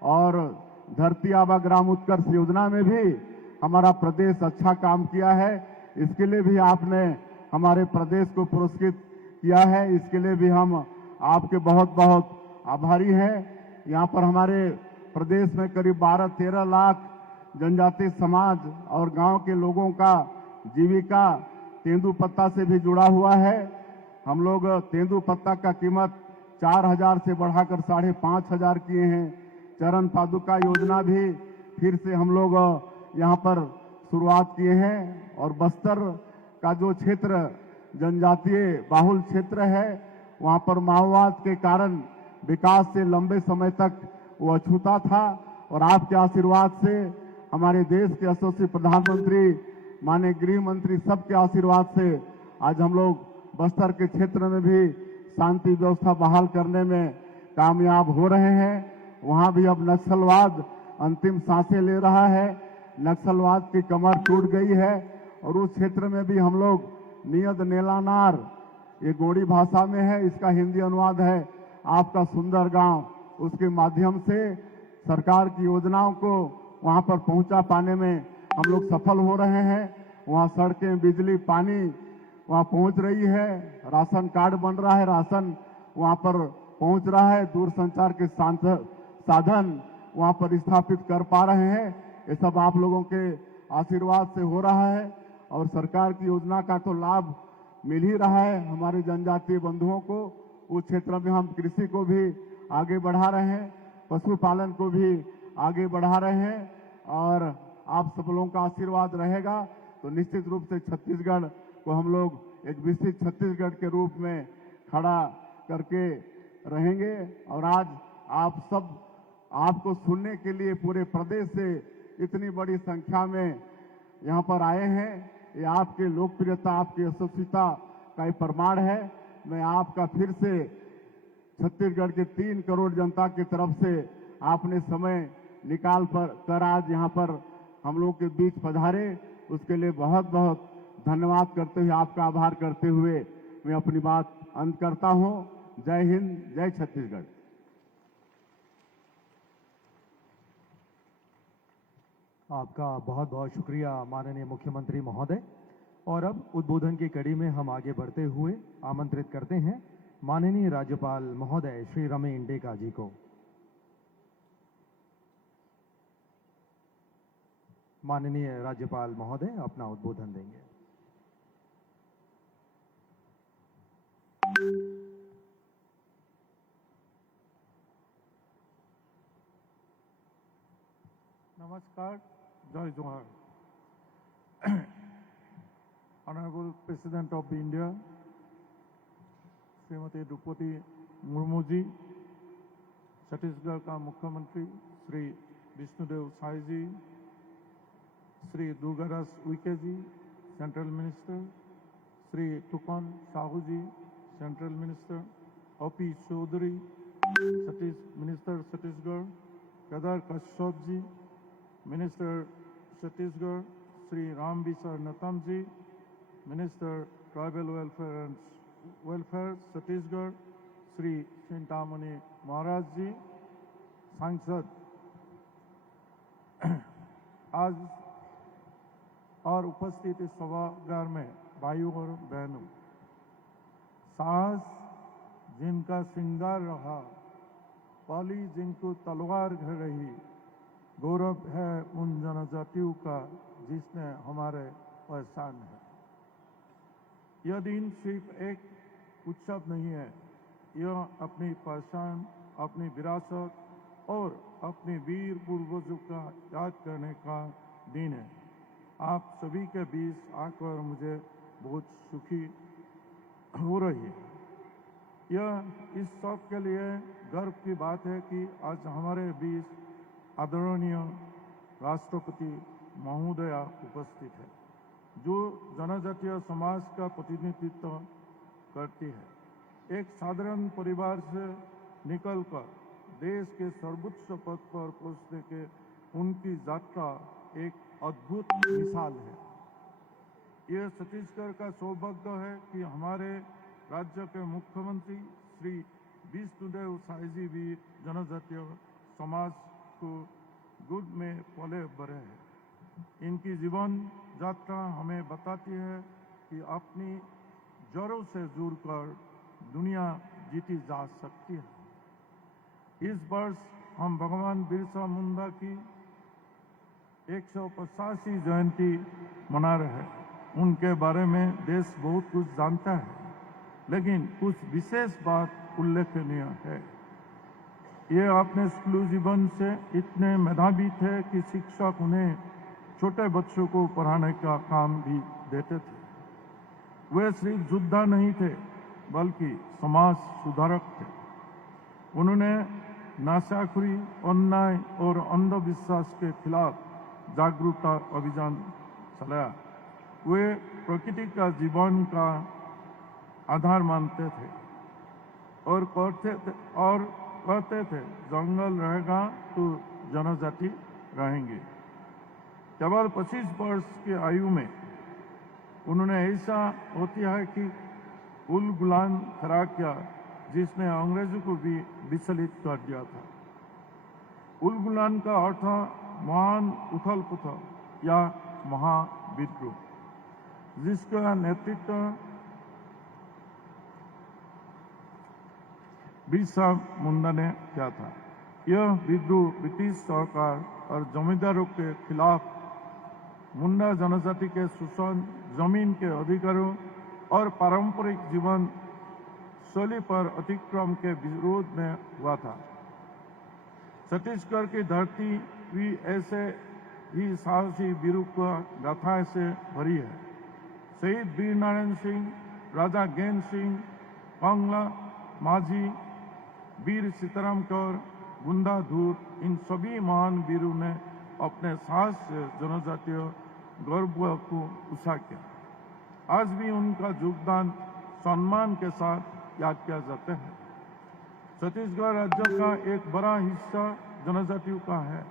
और धरती आबा ग्राम उत्कर्ष योजना में भी हमारा प्रदेश अच्छा काम किया है। इसके लिए भी आपने हमारे प्रदेश को पुरस्कृत किया है। इसके लिए भी हम आपके बहुत बहुत आभारी हैं। यहाँ पर हमारे प्रदेश में करीब 12-13 लाख जनजातीय समाज और गांव के लोगों का जीविका तेंदुपत्ता से भी जुड़ा हुआ है। हम लोग तेंदुपत्ता का कीमत 4,000 से बढ़ाकर 5,500 किए हैं। चरण पादुका योजना भी फिर से हम लोग यहाँ पर शुरुआत किए हैं। और बस्तर का जो क्षेत्र जनजातीय बाहुल क्षेत्र है, वहाँ पर माओवाद के कारण विकास से लंबे समय तक वो अछूता था। और आपके आशीर्वाद से, हमारे देश के यशस्वी प्रधानमंत्री, माननीय गृह मंत्री, सबके आशीर्वाद से आज हम लोग बस्तर के क्षेत्र में भी शांति व्यवस्था बहाल करने में कामयाब हो रहे हैं। वहां भी अब नक्सलवाद अंतिम सांसें ले रहा है, नक्सलवाद की कमर टूट गई है। और उस क्षेत्र में भी हम लोग नियत नेलानार, ये गोंडी भाषा में है, इसका हिंदी अनुवाद है आपका सुंदर गांव, उसके माध्यम से सरकार की योजनाओं को वहां पर पहुंचा पाने में हम लोग सफल हो रहे हैं। वहां सड़कें, बिजली, पानी वहां पहुंच रही है, राशन कार्ड बन रहा है, राशन वहां पर पहुंच रहा है, दूरसंचार के साधन वहां पर स्थापित कर पा रहे हैं। ये सब आप लोगों के आशीर्वाद से हो रहा है। और सरकार की योजना का तो लाभ मिल ही रहा है हमारे जनजातीय बंधुओं को। उस क्षेत्र में हम कृषि को भी आगे बढ़ा रहे हैं, पशुपालन को भी आगे बढ़ा रहे हैं। और आप सब लोगों का आशीर्वाद रहेगा तो निश्चित रूप से छत्तीसगढ़ को हम लोग एक विकसित छत्तीसगढ़ के रूप में खड़ा करके रहेंगे। और आज आप सब, आपको सुनने के लिए पूरे प्रदेश से इतनी बड़ी संख्या में यहाँ पर आए हैं, ये आपके लोकप्रियता, आपकी यशस्विता का एक प्रमाण है। मैं आपका फिर से छत्तीसगढ़ के 3 करोड़ जनता की तरफ से आपने समय निकाल कर आज यहाँ पर हम लोग के बीच पधारे, उसके लिए बहुत बहुत धन्यवाद करते हुए, आपका आभार करते हुए मैं अपनी बात अंत करता हूँ। जय हिंद, जय छत्तीसगढ़। आपका बहुत बहुत शुक्रिया माननीय मुख्यमंत्री महोदय। और अब उद्बोधन की कड़ी में हम आगे बढ़ते हुए आमंत्रित करते हैं माननीय राज्यपाल महोदय श्री रमेन डेका जी को। माननीय राज्यपाल महोदय अपना उद्बोधन देंगे। नमस्कार, जय जोहार। Honorable President of India, Shrimati Draupadi Murmu ji, Chhattisgarh का मुख्यमंत्री Shri Vishnudeo Sai ji, Shri Durgadas Uikey ji, central minister, Shri Tokhan Sahu ji, central minister, OP Choudhary, minister Chhattisgarh, Kedar Kashyap ji, minister Chhattisgarh, Shri Ram Vichar Netam ji, minister tribal welfare Chhattisgarh, Shri Chintamani Maharaj ji, सांसद, आज और उपस्थित इस सभागार में भाइयों और बहनों, साहस जिनका श्रृंगार रहा, पाली जिनको तलवार घर रही, गौरव है उन जनजातियों का जिसने हमारे पहचान है। यह दिन सिर्फ एक उत्सव नहीं है, यह अपनी पहचान, अपनी विरासत और अपने वीर पूर्वजों का याद करने का दिन है। आप सभी के बीच आकर मुझे बहुत सुखी हो रही है। यह इस सब के लिए गर्व की बात है कि आज हमारे बीच आदरणीय राष्ट्रपति महोदया उपस्थित है, जो जनजातीय समाज का प्रतिनिधित्व करती है। एक साधारण परिवार से निकलकर देश के सर्वोच्च पद पर पहुंचने के उनकी यात्रा एक अद्भुत मिसाल है। यह छत्तीसगढ़ का सौभाग्य है कि हमारे राज्य के मुख्यमंत्री श्री विष्णुदेव साय जी भी जनजातीय समाज को गुद में पले बड़े हैं। इनकी जीवन यात्रा हमें बताती है कि अपनी जड़ों से जुड़कर दुनिया जीती जा सकती है। इस वर्ष हम भगवान बिरसा मुंडा की 185वीं जयंती मना रहे हैं। उनके बारे में देश बहुत कुछ जानता है। लेकिन कुछ विशेष बात उल्लेखनीय है। ये अपने स्कूली जीवन से इतने मेधावी थे कि शिक्षक उन्हें छोटे बच्चों को पढ़ाने का काम भी देते थे। वे सिर्फ योद्धा नहीं थे बल्कि समाज सुधारक थे। उन्होंने नशाखोरी, अन्याय और अंधविश्वास के खिलाफ जागरूकता अभियान चलाया। वे प्रकृति का जीवन का आधार मानते थे और कहते थे जंगल रहेगा तो जनजाति रहेंगे। केवल 25 वर्ष की आयु में उन्होंने ऐसा ऐतिहासिक कि उल गुलान खड़ा किया जिसने अंग्रेजों को भी विचलित कर दिया था। उल गुलान का अर्थ महान उथल पुथल या महाविद्रोह, जिसका नेतृत्व बिरसा मुंडा ने किया था। यह विद्रोह ब्रिटिश सरकार और जमींदारों के खिलाफ मुंडा जनजाति के शोषण, जमीन के अधिकारों और पारंपरिक जीवन शैली पर अतिक्रमण के विरोध में हुआ था। छत्तीसगढ़ की धरती भी ऐसे ही साहसी वीरों का गाथा से भरी है। शहीद वीर नारायण सिंह, राजा ज्ञान सिंह, कंगला माझी, वीर सीताराम कौर, गुंडाधुर, इन सभी महान वीरों ने अपने साहस से जनजातीय गौरव को ऊंचा किया। आज भी उनका योगदान सम्मान के साथ याद किया जाता है। छत्तीसगढ़ राज्य का एक बड़ा हिस्सा जनजातियों का है।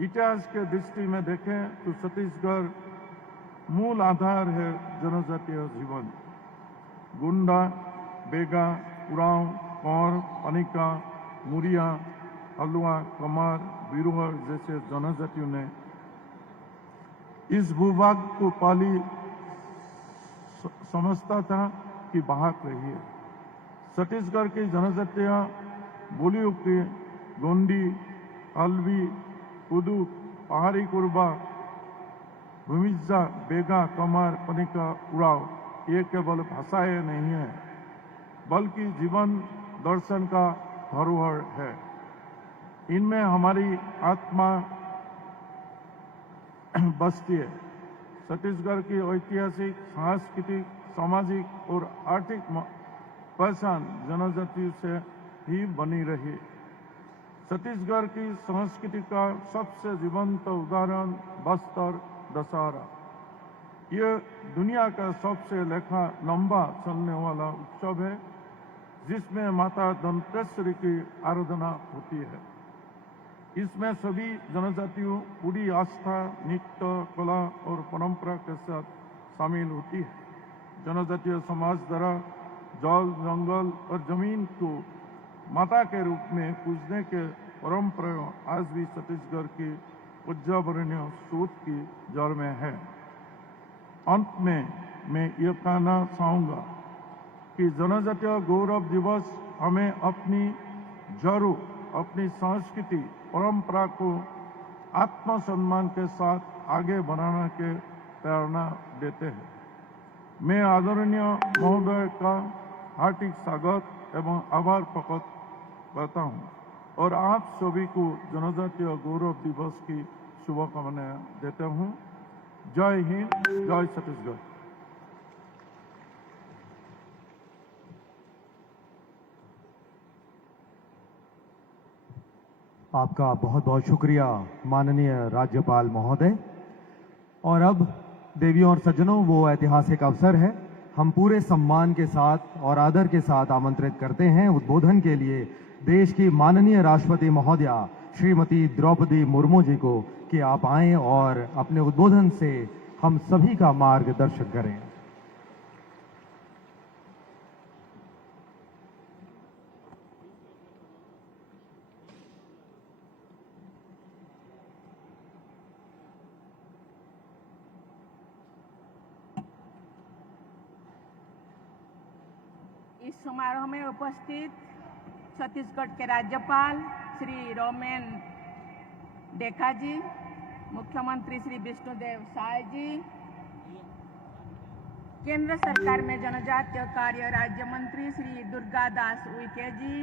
इतिहास के दृष्टि में देखें तो छत्तीसगढ़ मूल आधार है जनजातीय जीवन। गुंडा, बेगा, उरांव, कौर, पनिका, मुरिया, हलुआ, कमार, बिरोहर जैसे जनजातियों ने इस भूभाग को पहली समझता था कि भाग रही है। छत्तीसगढ़ की जनजातीय बोलियों के गोंडी, अलवी, कुदू, पहाड़ी कुर्बा, भूमिजा, बेगा, कमार, पनिका, उराव ये केवल भाषाएं नहीं है बल्कि जीवन दर्शन का धरोहर है। इनमें हमारी आत्मा बसती है। छत्तीसगढ़ की ऐतिहासिक, सांस्कृतिक, सामाजिक और आर्थिक पहचान जनजाति से ही बनी रही। छत्तीसगढ़ की संस्कृति का सबसे जीवंत उदाहरण बस्तर दशहरा। यह दुनिया का सबसे लंबा चलने वाला उत्सव है जिसमें माता दंतेश्वरी की आराधना होती है। इसमें सभी जनजातियों पूरी आस्था, नृत्य, कला और परंपरा के साथ शामिल होती है। जनजातीय समाज द्वारा जल, जंगल और जमीन को माता के रूप में पूजने के परंपरा आज भी छत्तीसगढ़ की पर्यावरणीय सोच की जड़ में है। अंत में मैं ये कहना चाहूँगा कि जनजातीय गौरव दिवस हमें अपनी जड़ों, अपनी संस्कृति, परंपरा को आत्मसम्मान के साथ आगे बढ़ाने के प्रेरणा देते हैं। मैं आदरणीय महोदय का हार्दिक स्वागत एवं आभार प्रकट करता हूँ और आप सभी को जनजातीय गौरव दिवस की शुभकामनाएं देता हूँ। जय हिंद, जय छत्तीसगढ़। आपका बहुत बहुत शुक्रिया माननीय राज्यपाल महोदय। और अब देवियों और सज्जनों, वो ऐतिहासिक अवसर है, हम पूरे सम्मान के साथ और आदर के साथ आमंत्रित करते हैं उद्बोधन के लिए देश की माननीय राष्ट्रपति महोदया श्रीमती द्रौपदी मुर्मू जी को कि आप आएं और अपने उद्बोधन से हम सभी का मार्गदर्शन करें। इस समारोह में उपस्थित छत्तीसगढ़ के राज्यपाल श्री रोमेन डेका जी, मुख्यमंत्री श्री विष्णुदेव साय जी, केंद्र सरकार में जनजातीय कार्य राज्य मंत्री श्री दुर्गा दास उइके जी,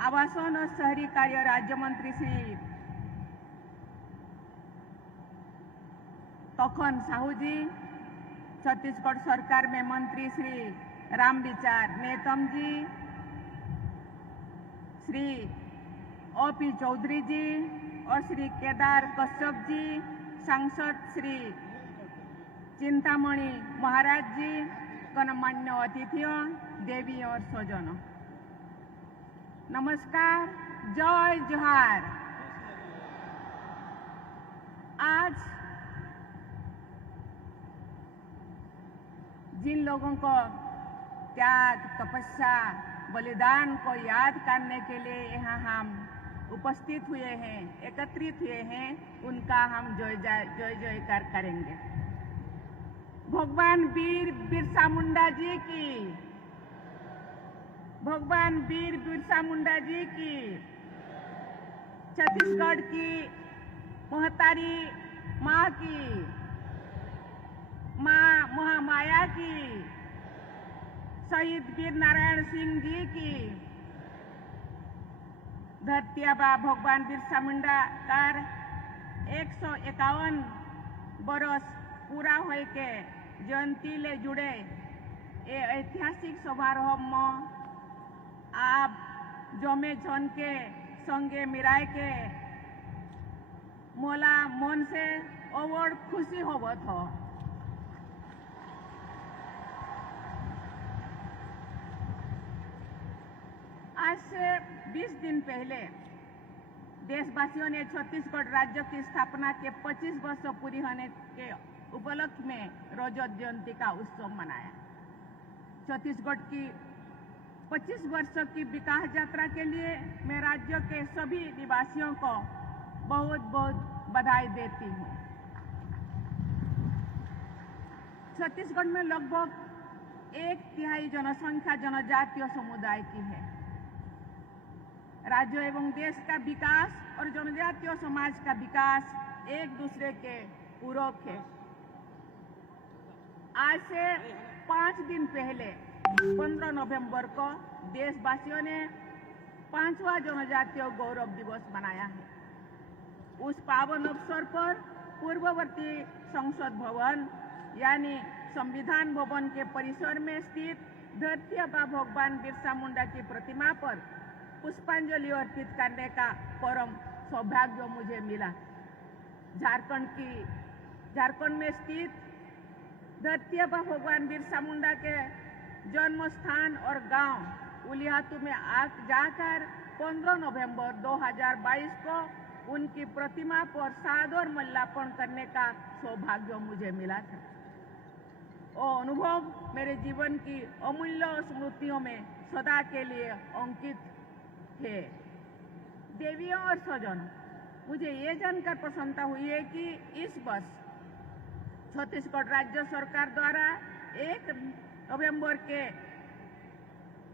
आवासन और शहरी कार्य राज्य मंत्री श्री तखन साहू जी, छत्तीसगढ़ सरकार में मंत्री श्री रामविचार नेतम जी, श्री ओपी चौधरी जी और श्री केदार कश्यप जी, सांसद श्री चिंतामणि महाराज जी, गणमान्य अतिथियों, देवी और स्वजनों, नमस्कार, जय जोहार। आज जिन लोगों को त्याग, तपस्या, बलिदान को याद करने के लिए यहाँ हम उपस्थित हुए हैं, एकत्रित हुए हैं, उनका हम जय जयकार करेंगे। भगवान वीर बिरसा मुंडा जी की, भगवान वीर बिरसा मुंडा जी की, छत्तीसगढ़ की मोहतारी माँ की, माँ महामाया की, शहीद वीर नारायण सिंह जी की, धरती आबा भगवान बिरसा मुंडा कार 151 बरस पूरा होए के जयंती ले जुड़े ए ऐतिहासिक समारोह में आप जमे जन के संगे मिराय के मोला मन से अवोड़ खुशी होवत हो। आज से 20 दिन पहले देशवासियों ने छत्तीसगढ़ राज्य की स्थापना के 25 वर्ष पूरी होने के उपलक्ष्य में रजत जयंती का उत्सव मनाया। छत्तीसगढ़ की 25 वर्ष की विकास यात्रा के लिए मैं राज्य के सभी निवासियों को बहुत बहुत बधाई देती हूँ। छत्तीसगढ़ में लगभग 1/3 जनसंख्या जनजातीय समुदाय की है। राज्य एवं देश का विकास और जनजातीय समाज का विकास एक दूसरे के पूरक है। आज से 5 दिन पहले 15 नवंबर को देशवासियों ने 5वां जनजातीय गौरव दिवस मनाया है। उस पावन अवसर पर पूर्ववर्ती संसद भवन यानी संविधान भवन के परिसर में स्थित धरती आबा भगवान बिरसा मुंडा की प्रतिमा पर पुष्पांजलि अर्पित करने का परम सौभाग्य मुझे मिला। झारखंड में स्थित धरती आबा भगवान बिरसा मुंडा के जन्म स्थान और गांव उलिहातू में जाकर 15 नवंबर 2022 को उनकी प्रतिमा पर सादर माल्यार्पण करने का सौभाग्य मुझे मिला था। वो अनुभव मेरे जीवन की अमूल्य स्मृतियों में सदा के लिए अंकित थे। देवियों और स्वजनों, मुझे ये जानकर प्रसन्नता हुई है कि इस वर्ष छत्तीसगढ़ राज्य सरकार द्वारा 1 नवंबर के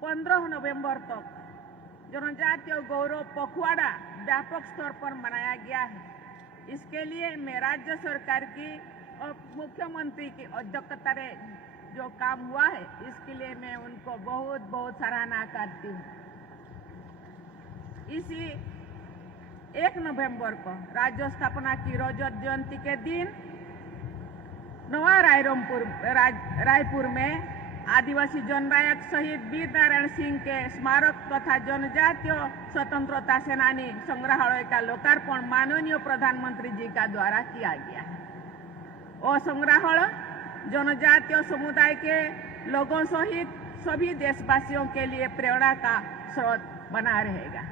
15 नवंबर तक जनजातीय गौरव पखवाड़ा व्यापक स्तर पर मनाया गया है। इसके लिए मैं राज्य सरकार की और मुख्यमंत्री की अध्यक्षता में जो काम हुआ है, इसके लिए मैं उनको बहुत बहुत सराहना करती हूँ। इसी 1 नवंबर को राज्य स्थापना की रजत जयंती के दिन नवा रायपुर में आदिवासी जननायक शहीद वीर नारायण सिंह के स्मारक तथा जनजातीय स्वतंत्रता सेनानी संग्रहालय का लोकार्पण माननीय प्रधानमंत्री जी का द्वारा किया गया है। और संग्रहालय जनजातीय समुदाय के लोगों सहित सभी देशवासियों के लिए प्रेरणा का स्रोत बना रहेगा।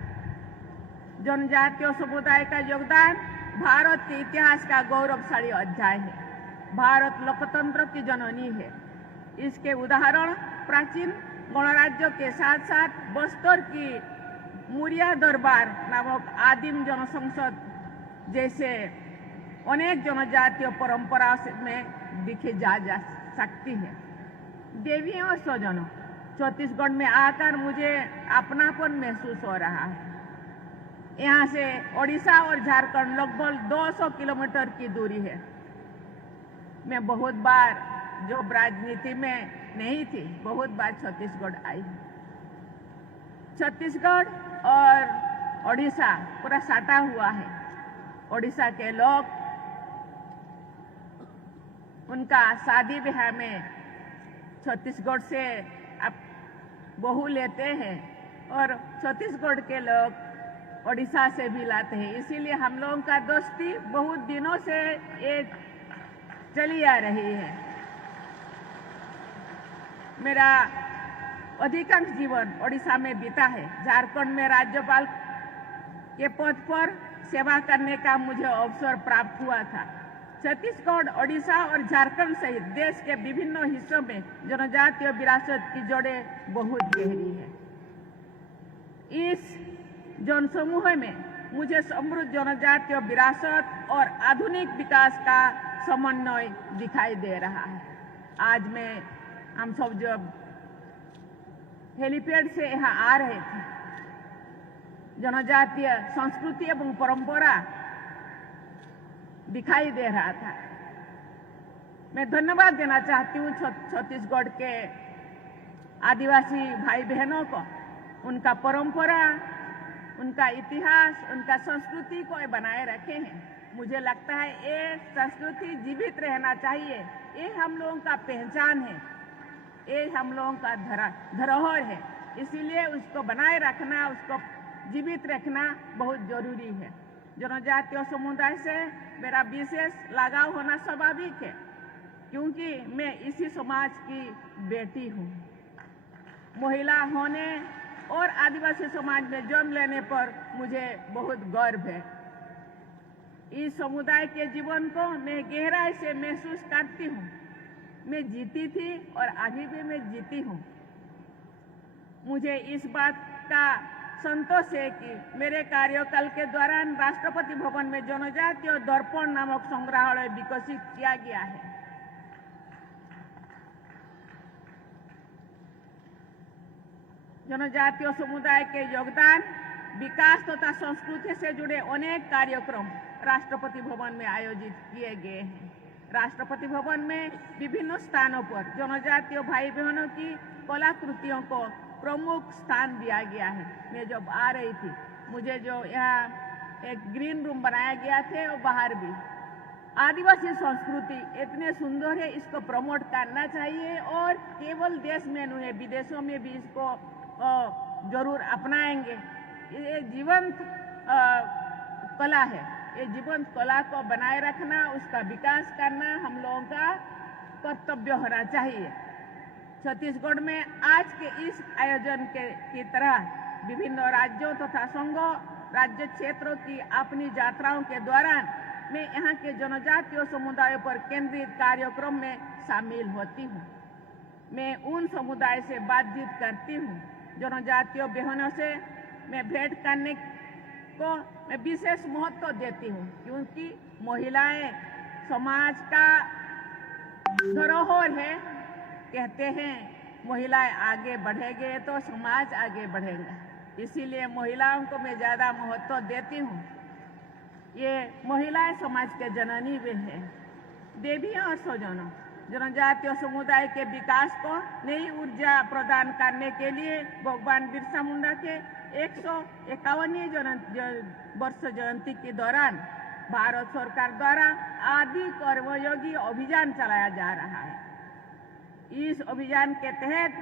जनजातीय समुदाय का योगदान भारत के इतिहास का गौरवशाली अध्याय है। भारत लोकतंत्र की जननी है। इसके उदाहरण प्राचीन गणराज्य के साथ साथ बस्तर की मुरिया दरबार नामक आदिम जनसंसद जैसे अनेक जनजातीय परंपरा में दिखे जा सकती है। देवियों और स्वजनों, छत्तीसगढ़ में आकर मुझे अपनापन महसूस हो रहा है। यहाँ से ओडिशा और झारखंड लगभग 200 किलोमीटर की दूरी है। मैं बहुत बार जब राजनीति में नहीं थी बहुत बार छत्तीसगढ़ आई। छत्तीसगढ़ और ओडिशा पूरा साटा हुआ है। ओडिशा के लोग उनका शादी ब्याह में छत्तीसगढ़ से अब बहू लेते हैं और छत्तीसगढ़ के लोग ओडिशा से भी लाते हैं। इसीलिए हम लोगों का दोस्ती बहुत दिनों से ये चली आ रही है। मेरा अधिकांश जीवन ओडिशा में बीता है। झारखंड में राज्यपाल के पद पर सेवा करने का मुझे अवसर प्राप्त हुआ था। छत्तीसगढ़, ओडिशा और झारखंड सहित देश के विभिन्न हिस्सों में जनजातीय विरासत की जड़ें बहुत गहरी है। इस जनसमूह में मुझे समृद्ध जनजातीय विरासत और आधुनिक विकास का समन्वय दिखाई दे रहा है। आज हम सब जब हेलीपैड से यहाँ आ रहे थे, जनजातीय संस्कृति एवं परंपरा दिखाई दे रहा था। मैं धन्यवाद देना चाहती हूँ छत्तीसगढ़ के आदिवासी भाई बहनों को। उनका परंपरा, उनका इतिहास, उनका संस्कृति को बनाए रखे हैं। मुझे लगता है ये संस्कृति जीवित रहना चाहिए। ये हम लोगों का पहचान है, ये हम लोगों का धरोहर है। इसीलिए उसको बनाए रखना, उसको जीवित रखना बहुत जरूरी है। जनजातीय समुदाय से मेरा विशेष लगाव होना स्वाभाविक है, क्योंकि मैं इसी समाज की बेटी हूँ। महिला होने और आदिवासी समाज में जन्म लेने पर मुझे बहुत गर्व है। इस समुदाय के जीवन को मैं गहराई से महसूस करती हूँ। मैं जीती थी और अभी भी मैं जीती हूँ। मुझे इस बात का संतोष है कि मेरे कार्यकाल के दौरान राष्ट्रपति भवन में जनजातीय दर्पण नामक संग्रहालय विकसित किया गया है। जनजातीय समुदाय के योगदान, विकास तथा संस्कृति से जुड़े अनेक कार्यक्रम राष्ट्रपति भवन में आयोजित किए गए हैं। राष्ट्रपति भवन में विभिन्न स्थानों पर जनजातीय भाई बहनों की कलाकृतियों को प्रमुख स्थान दिया गया है। मैं जब आ रही थी, मुझे जो यहाँ एक ग्रीन रूम बनाया गया थे और बाहर भी आदिवासी संस्कृति इतने सुंदर है, इसको प्रमोट करना चाहिए। और केवल देश में नहीं, विदेशों में भी इसको जरूर अपनाएंगे। ये जीवंत कला है। ये जीवंत कला को बनाए रखना, उसका विकास करना हम लोगों का कर्तव्य होना चाहिए। छत्तीसगढ़ में आज के इस आयोजन की तरह विभिन्न राज्यों तथा संघों, राज्य क्षेत्रों की अपनी यात्राओं के दौरान मैं यहाँ के जनजातीय समुदायों पर केंद्रित कार्यक्रम में शामिल होती हूँ। मैं उन समुदाय से बातचीत करती हूँ। जनजातीय बहनों से मैं भेंट करने को मैं विशेष महत्व देती हूँ, क्योंकि महिलाएं समाज का धरोहर है। कहते हैं महिलाएं आगे बढ़ेंगे तो समाज आगे बढ़ेगा। इसीलिए महिलाओं को मैं ज्यादा महत्व देती हूँ। ये महिलाएं समाज के जननी भी है, देवियां और स्वजनों। जनजातीय समुदाय के विकास को नई ऊर्जा प्रदान करने के लिए भगवान बिरसा मुंडा के 151वीं वर्ष जयंती के दौरान भारत सरकार द्वारा आदि कर्मयोगी अभियान चलाया जा रहा है। इस अभियान के तहत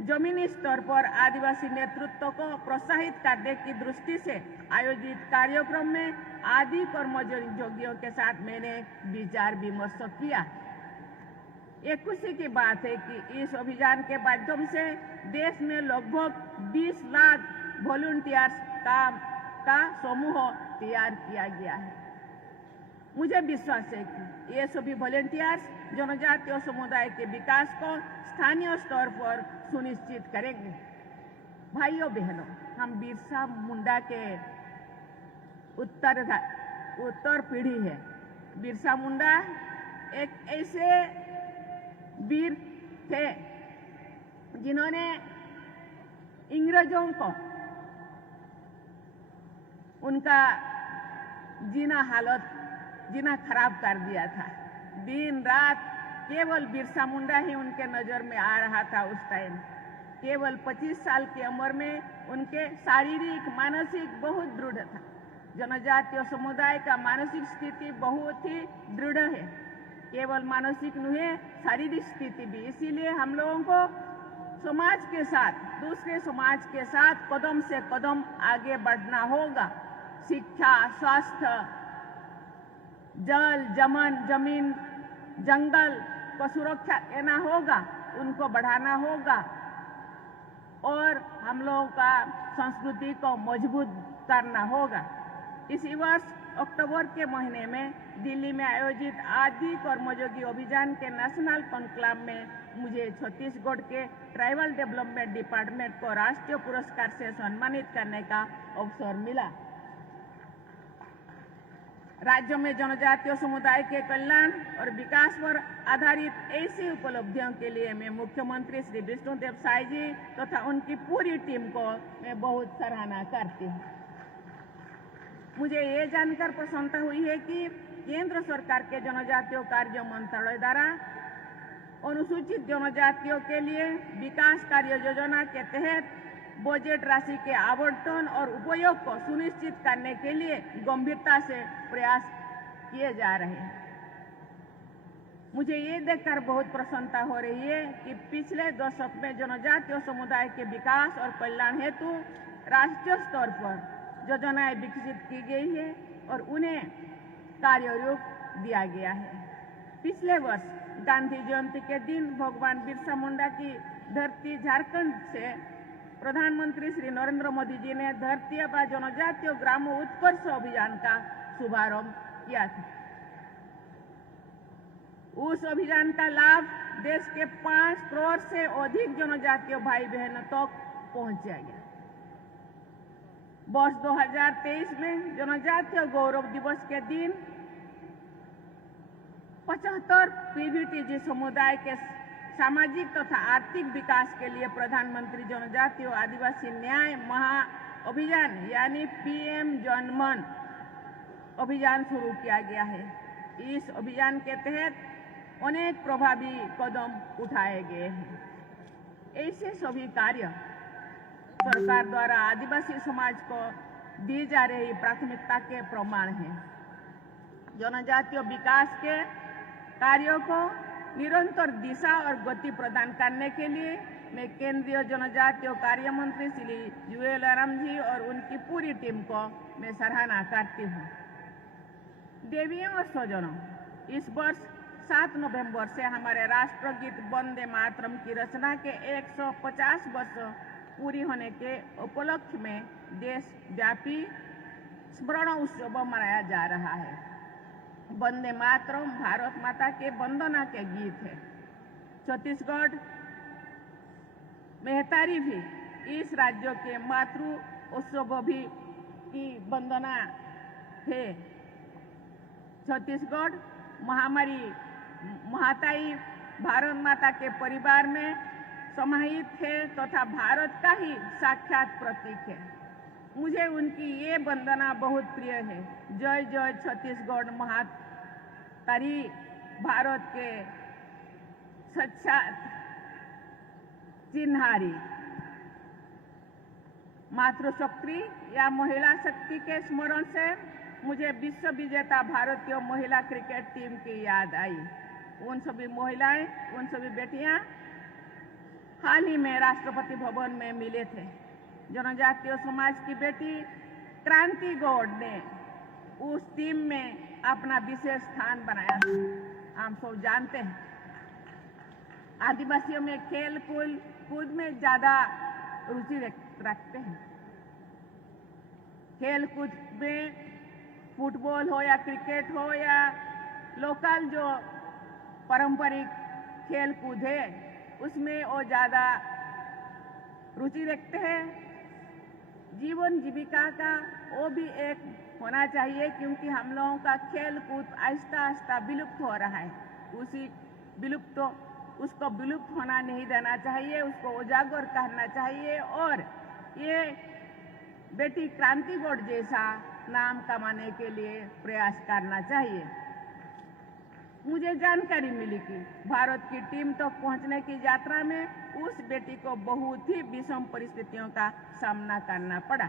जमीनी स्तर पर आदिवासी नेतृत्व को प्रोत्साहित करने की दृष्टि से आयोजित कार्यक्रम में आदि कर्मयोगियों के साथ मैंने विचार विमर्श किया। ये खुशी की बात है कि इस अभियान के माध्यम से देश में लगभग 20 लाख वॉलंटियर्स का समूह तैयार किया गया है। मुझे विश्वास है कि ये सभी वॉलंटियर्स जनजातीय समुदाय के विकास को स्थानीय स्तर पर सुनिश्चित करेंगे। भाइयों बहनों, हम बिरसा मुंडा के उत्तर पीढ़ी है। बिरसा मुंडा एक ऐसे वीर थे जिन्होंने अंग्रेजों को उनका जीना खराब कर दिया था। दिन रात केवल बिरसा मुंडा ही उनके नजर में आ रहा था उस टाइम। केवल 25 साल की उम्र में उनके शारीरिक मानसिक बहुत दृढ़ था। जनजातीय समुदाय का मानसिक स्थिति बहुत ही दृढ़ है, केवल मानसिक नहीं शारीरिक स्थिति भी। इसीलिए हम लोगों को समाज के साथ, दूसरे समाज के साथ कदम से कदम आगे बढ़ना होगा। शिक्षा, स्वास्थ्य, जल, जमीन, जंगल को सुरक्षा देना होगा, उनको बढ़ाना होगा और हम लोगों का संस्कृति को मजबूत करना होगा। इसी वर्ष अक्टूबर के महीने में दिल्ली में आयोजित आदि कर्मयोगी अभियान के नेशनल कॉन्क्लेव में मुझे छत्तीसगढ़ के ट्राइबल डेवलपमेंट डिपार्टमेंट को राष्ट्रीय पुरस्कार से सम्मानित करने का अवसर मिला। राज्यों में जनजातीय समुदाय के कल्याण और विकास पर आधारित ऐसी उपलब्धियों के लिए मैं मुख्यमंत्री श्री विष्णुदेव साय जी तथा उनकी पूरी टीम को मैं बहुत सराहना करती हूँ। मुझे ये जानकर प्रसन्नता हुई है कि केंद्र सरकार के जनजातीय कार्य मंत्रालय द्वारा अनुसूचित जनजातियों के लिए विकास कार्य योजना के तहत बजट राशि के आवंटन और उपयोग को सुनिश्चित करने के लिए गंभीरता से प्रयास किए जा रहे हैं। मुझे ये देखकर बहुत प्रसन्नता हो रही है कि पिछले दशक में जनजातीय समुदाय के विकास और कल्याण हेतु राष्ट्रीय स्तर पर योजनाएं विकसित की गई है और उन्हें कार्य रूप दिया गया है। पिछले वर्ष गांधी जयंती के दिन भगवान बिरसा मुंडा की धरती झारखंड से प्रधानमंत्री श्री नरेंद्र मोदी जी ने धरती आबा जनजातीय ग्राम उत्कर्ष अभियान का शुभारंभ किया था। उस अभियान का लाभ देश के 5 करोड़ से अधिक जनजातीय भाई बहनों तक पहुंचाया गया। वर्ष 2023 में जनजातीय गौरव दिवस के दिन 75 पीवीटीजी समुदाय के सामाजिक तथा आर्थिक विकास के लिए प्रधानमंत्री जनजातीय आदिवासी न्याय महा अभियान यानी पीएम जनमन अभियान शुरू किया गया है। इस अभियान के तहत अनेक प्रभावी कदम उठाए गए हैं। ऐसे सभी कार्य सरकार द्वारा आदिवासी समाज को दी जा रही प्राथमिकता के प्रमाण हैं। जनजातीय विकास के कार्यों को निरंतर दिशा और गति प्रदान करने के लिए मैं केंद्रीय जनजातीय कार्य मंत्री श्री जुएल ओराम जी और उनकी पूरी टीम को मैं सराहना करती हूँ। देवियों और स्वजनों, इस वर्ष 7 नवंबर से हमारे राष्ट्रगीत वंदे मातरम की रचना के 150 वर्ष पूरी होने के उपलक्ष्य में देशव्यापी स्मरण उत्सव मनाया जा रहा है। वंदे मातरम भारत माता के वंदना के गीत है। छत्तीसगढ़ मेहतारी भी इस राज्य के मातृ उत्सव भी की वंदना है। छत्तीसगढ़ महामारी महाताई भारत माता के परिवार में समाहित है तथा भारत का ही साक्षात प्रतीक है। मुझे उनकी ये वंदना बहुत प्रिय है। जय जय छत्तीसगढ़ महातारी भारत के साक्षात चिन्हारी। मातृशक्ति या महिला शक्ति के स्मरण से मुझे विश्व विजेता भारतीय महिला क्रिकेट टीम की याद आई। उन सभी महिलाएं, उन सभी बेटियां हाल ही में राष्ट्रपति भवन में मिले थे। जनजातीय समाज की बेटी क्रांति गौड़ ने उस टीम में अपना विशेष स्थान बनाया था। हम सब जानते हैं आदिवासियों में खेल कूद में ज्यादा रुचि रखते हैं। खेल कूद में फुटबॉल हो या क्रिकेट हो या लोकल जो पारंपरिक खेल कूद है उसमें वो ज्यादा रुचि रखते हैं। जीवन जीविका का वो भी एक होना चाहिए, क्योंकि हम लोगों का खेल कूद आहिस्ता आहिस्ता विलुप्त हो रहा है। उसको विलुप्त होना नहीं देना चाहिए, उसको उजागर करना चाहिए और ये बेटी क्रांति गौड़ जैसा नाम कमाने के लिए प्रयास करना चाहिए। मुझे जानकारी मिली कि भारत की टीम तक पहुंचने की यात्रा में उस बेटी को बहुत ही विषम परिस्थितियों का सामना करना पड़ा।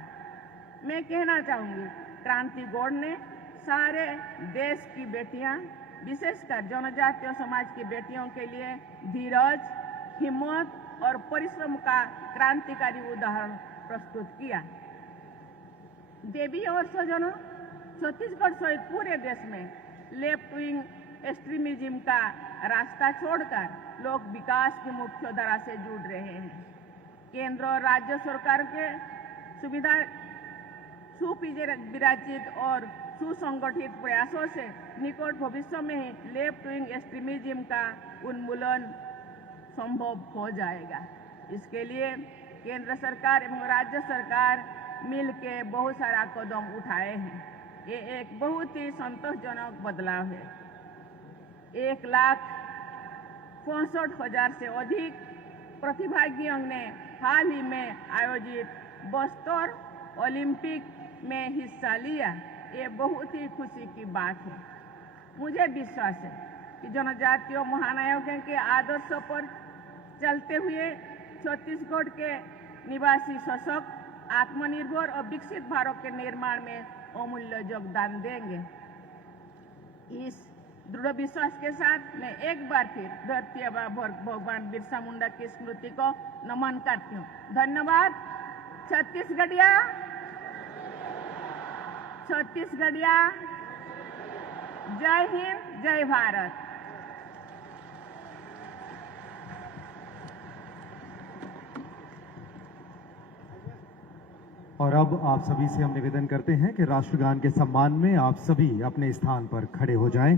मैं कहना चाहूंगी, क्रांति गौड़ ने सारे देश की बेटियां, विशेषकर जनजातीय समाज की बेटियों के लिए धीरज, हिम्मत और परिश्रम का क्रांतिकारी उदाहरण प्रस्तुत किया। देवी और स्वजनों, छत्तीसगढ़ सहित पूरे देश में लेफ्ट विंग एक्सट्रीमिज्म का रास्ता छोड़कर लोग विकास की मुख्य धारा से जुड़ रहे हैं। केंद्र और राज्य सरकार के सुविधा सुविराजित और सुसंगठित प्रयासों से निकट भविष्य में ही लेफ्ट विंग एक्सट्रीमिज्म का उन्मूलन संभव हो जाएगा। इसके लिए केंद्र सरकार एवं राज्य सरकार मिलकर बहुत सारा कदम उठाए हैं। ये एक बहुत ही संतोषजनक बदलाव है। 1,65,000 से अधिक प्रतिभागियों ने हाल ही में आयोजित बस्तर ओलंपिक में हिस्सा लिया। ये बहुत ही खुशी की बात है। मुझे विश्वास है कि जनजातीय महानायकों के आदर्शों पर चलते हुए छत्तीसगढ़ के निवासी सशक्त, आत्मनिर्भर और विकसित भारत के निर्माण में अमूल्य योगदान देंगे। इस दृढ़ विश्वास के साथ मैं एक बार फिर धरती आबा भगवान बिरसा मुंडा की स्मृति को नमन करती हूँ। धन्यवाद। छत्तीसगढ़िया, जय हिंद, जय भारत। और अब आप सभी से हम निवेदन करते हैं कि राष्ट्रगान के सम्मान में आप सभी अपने स्थान पर खड़े हो जाएं।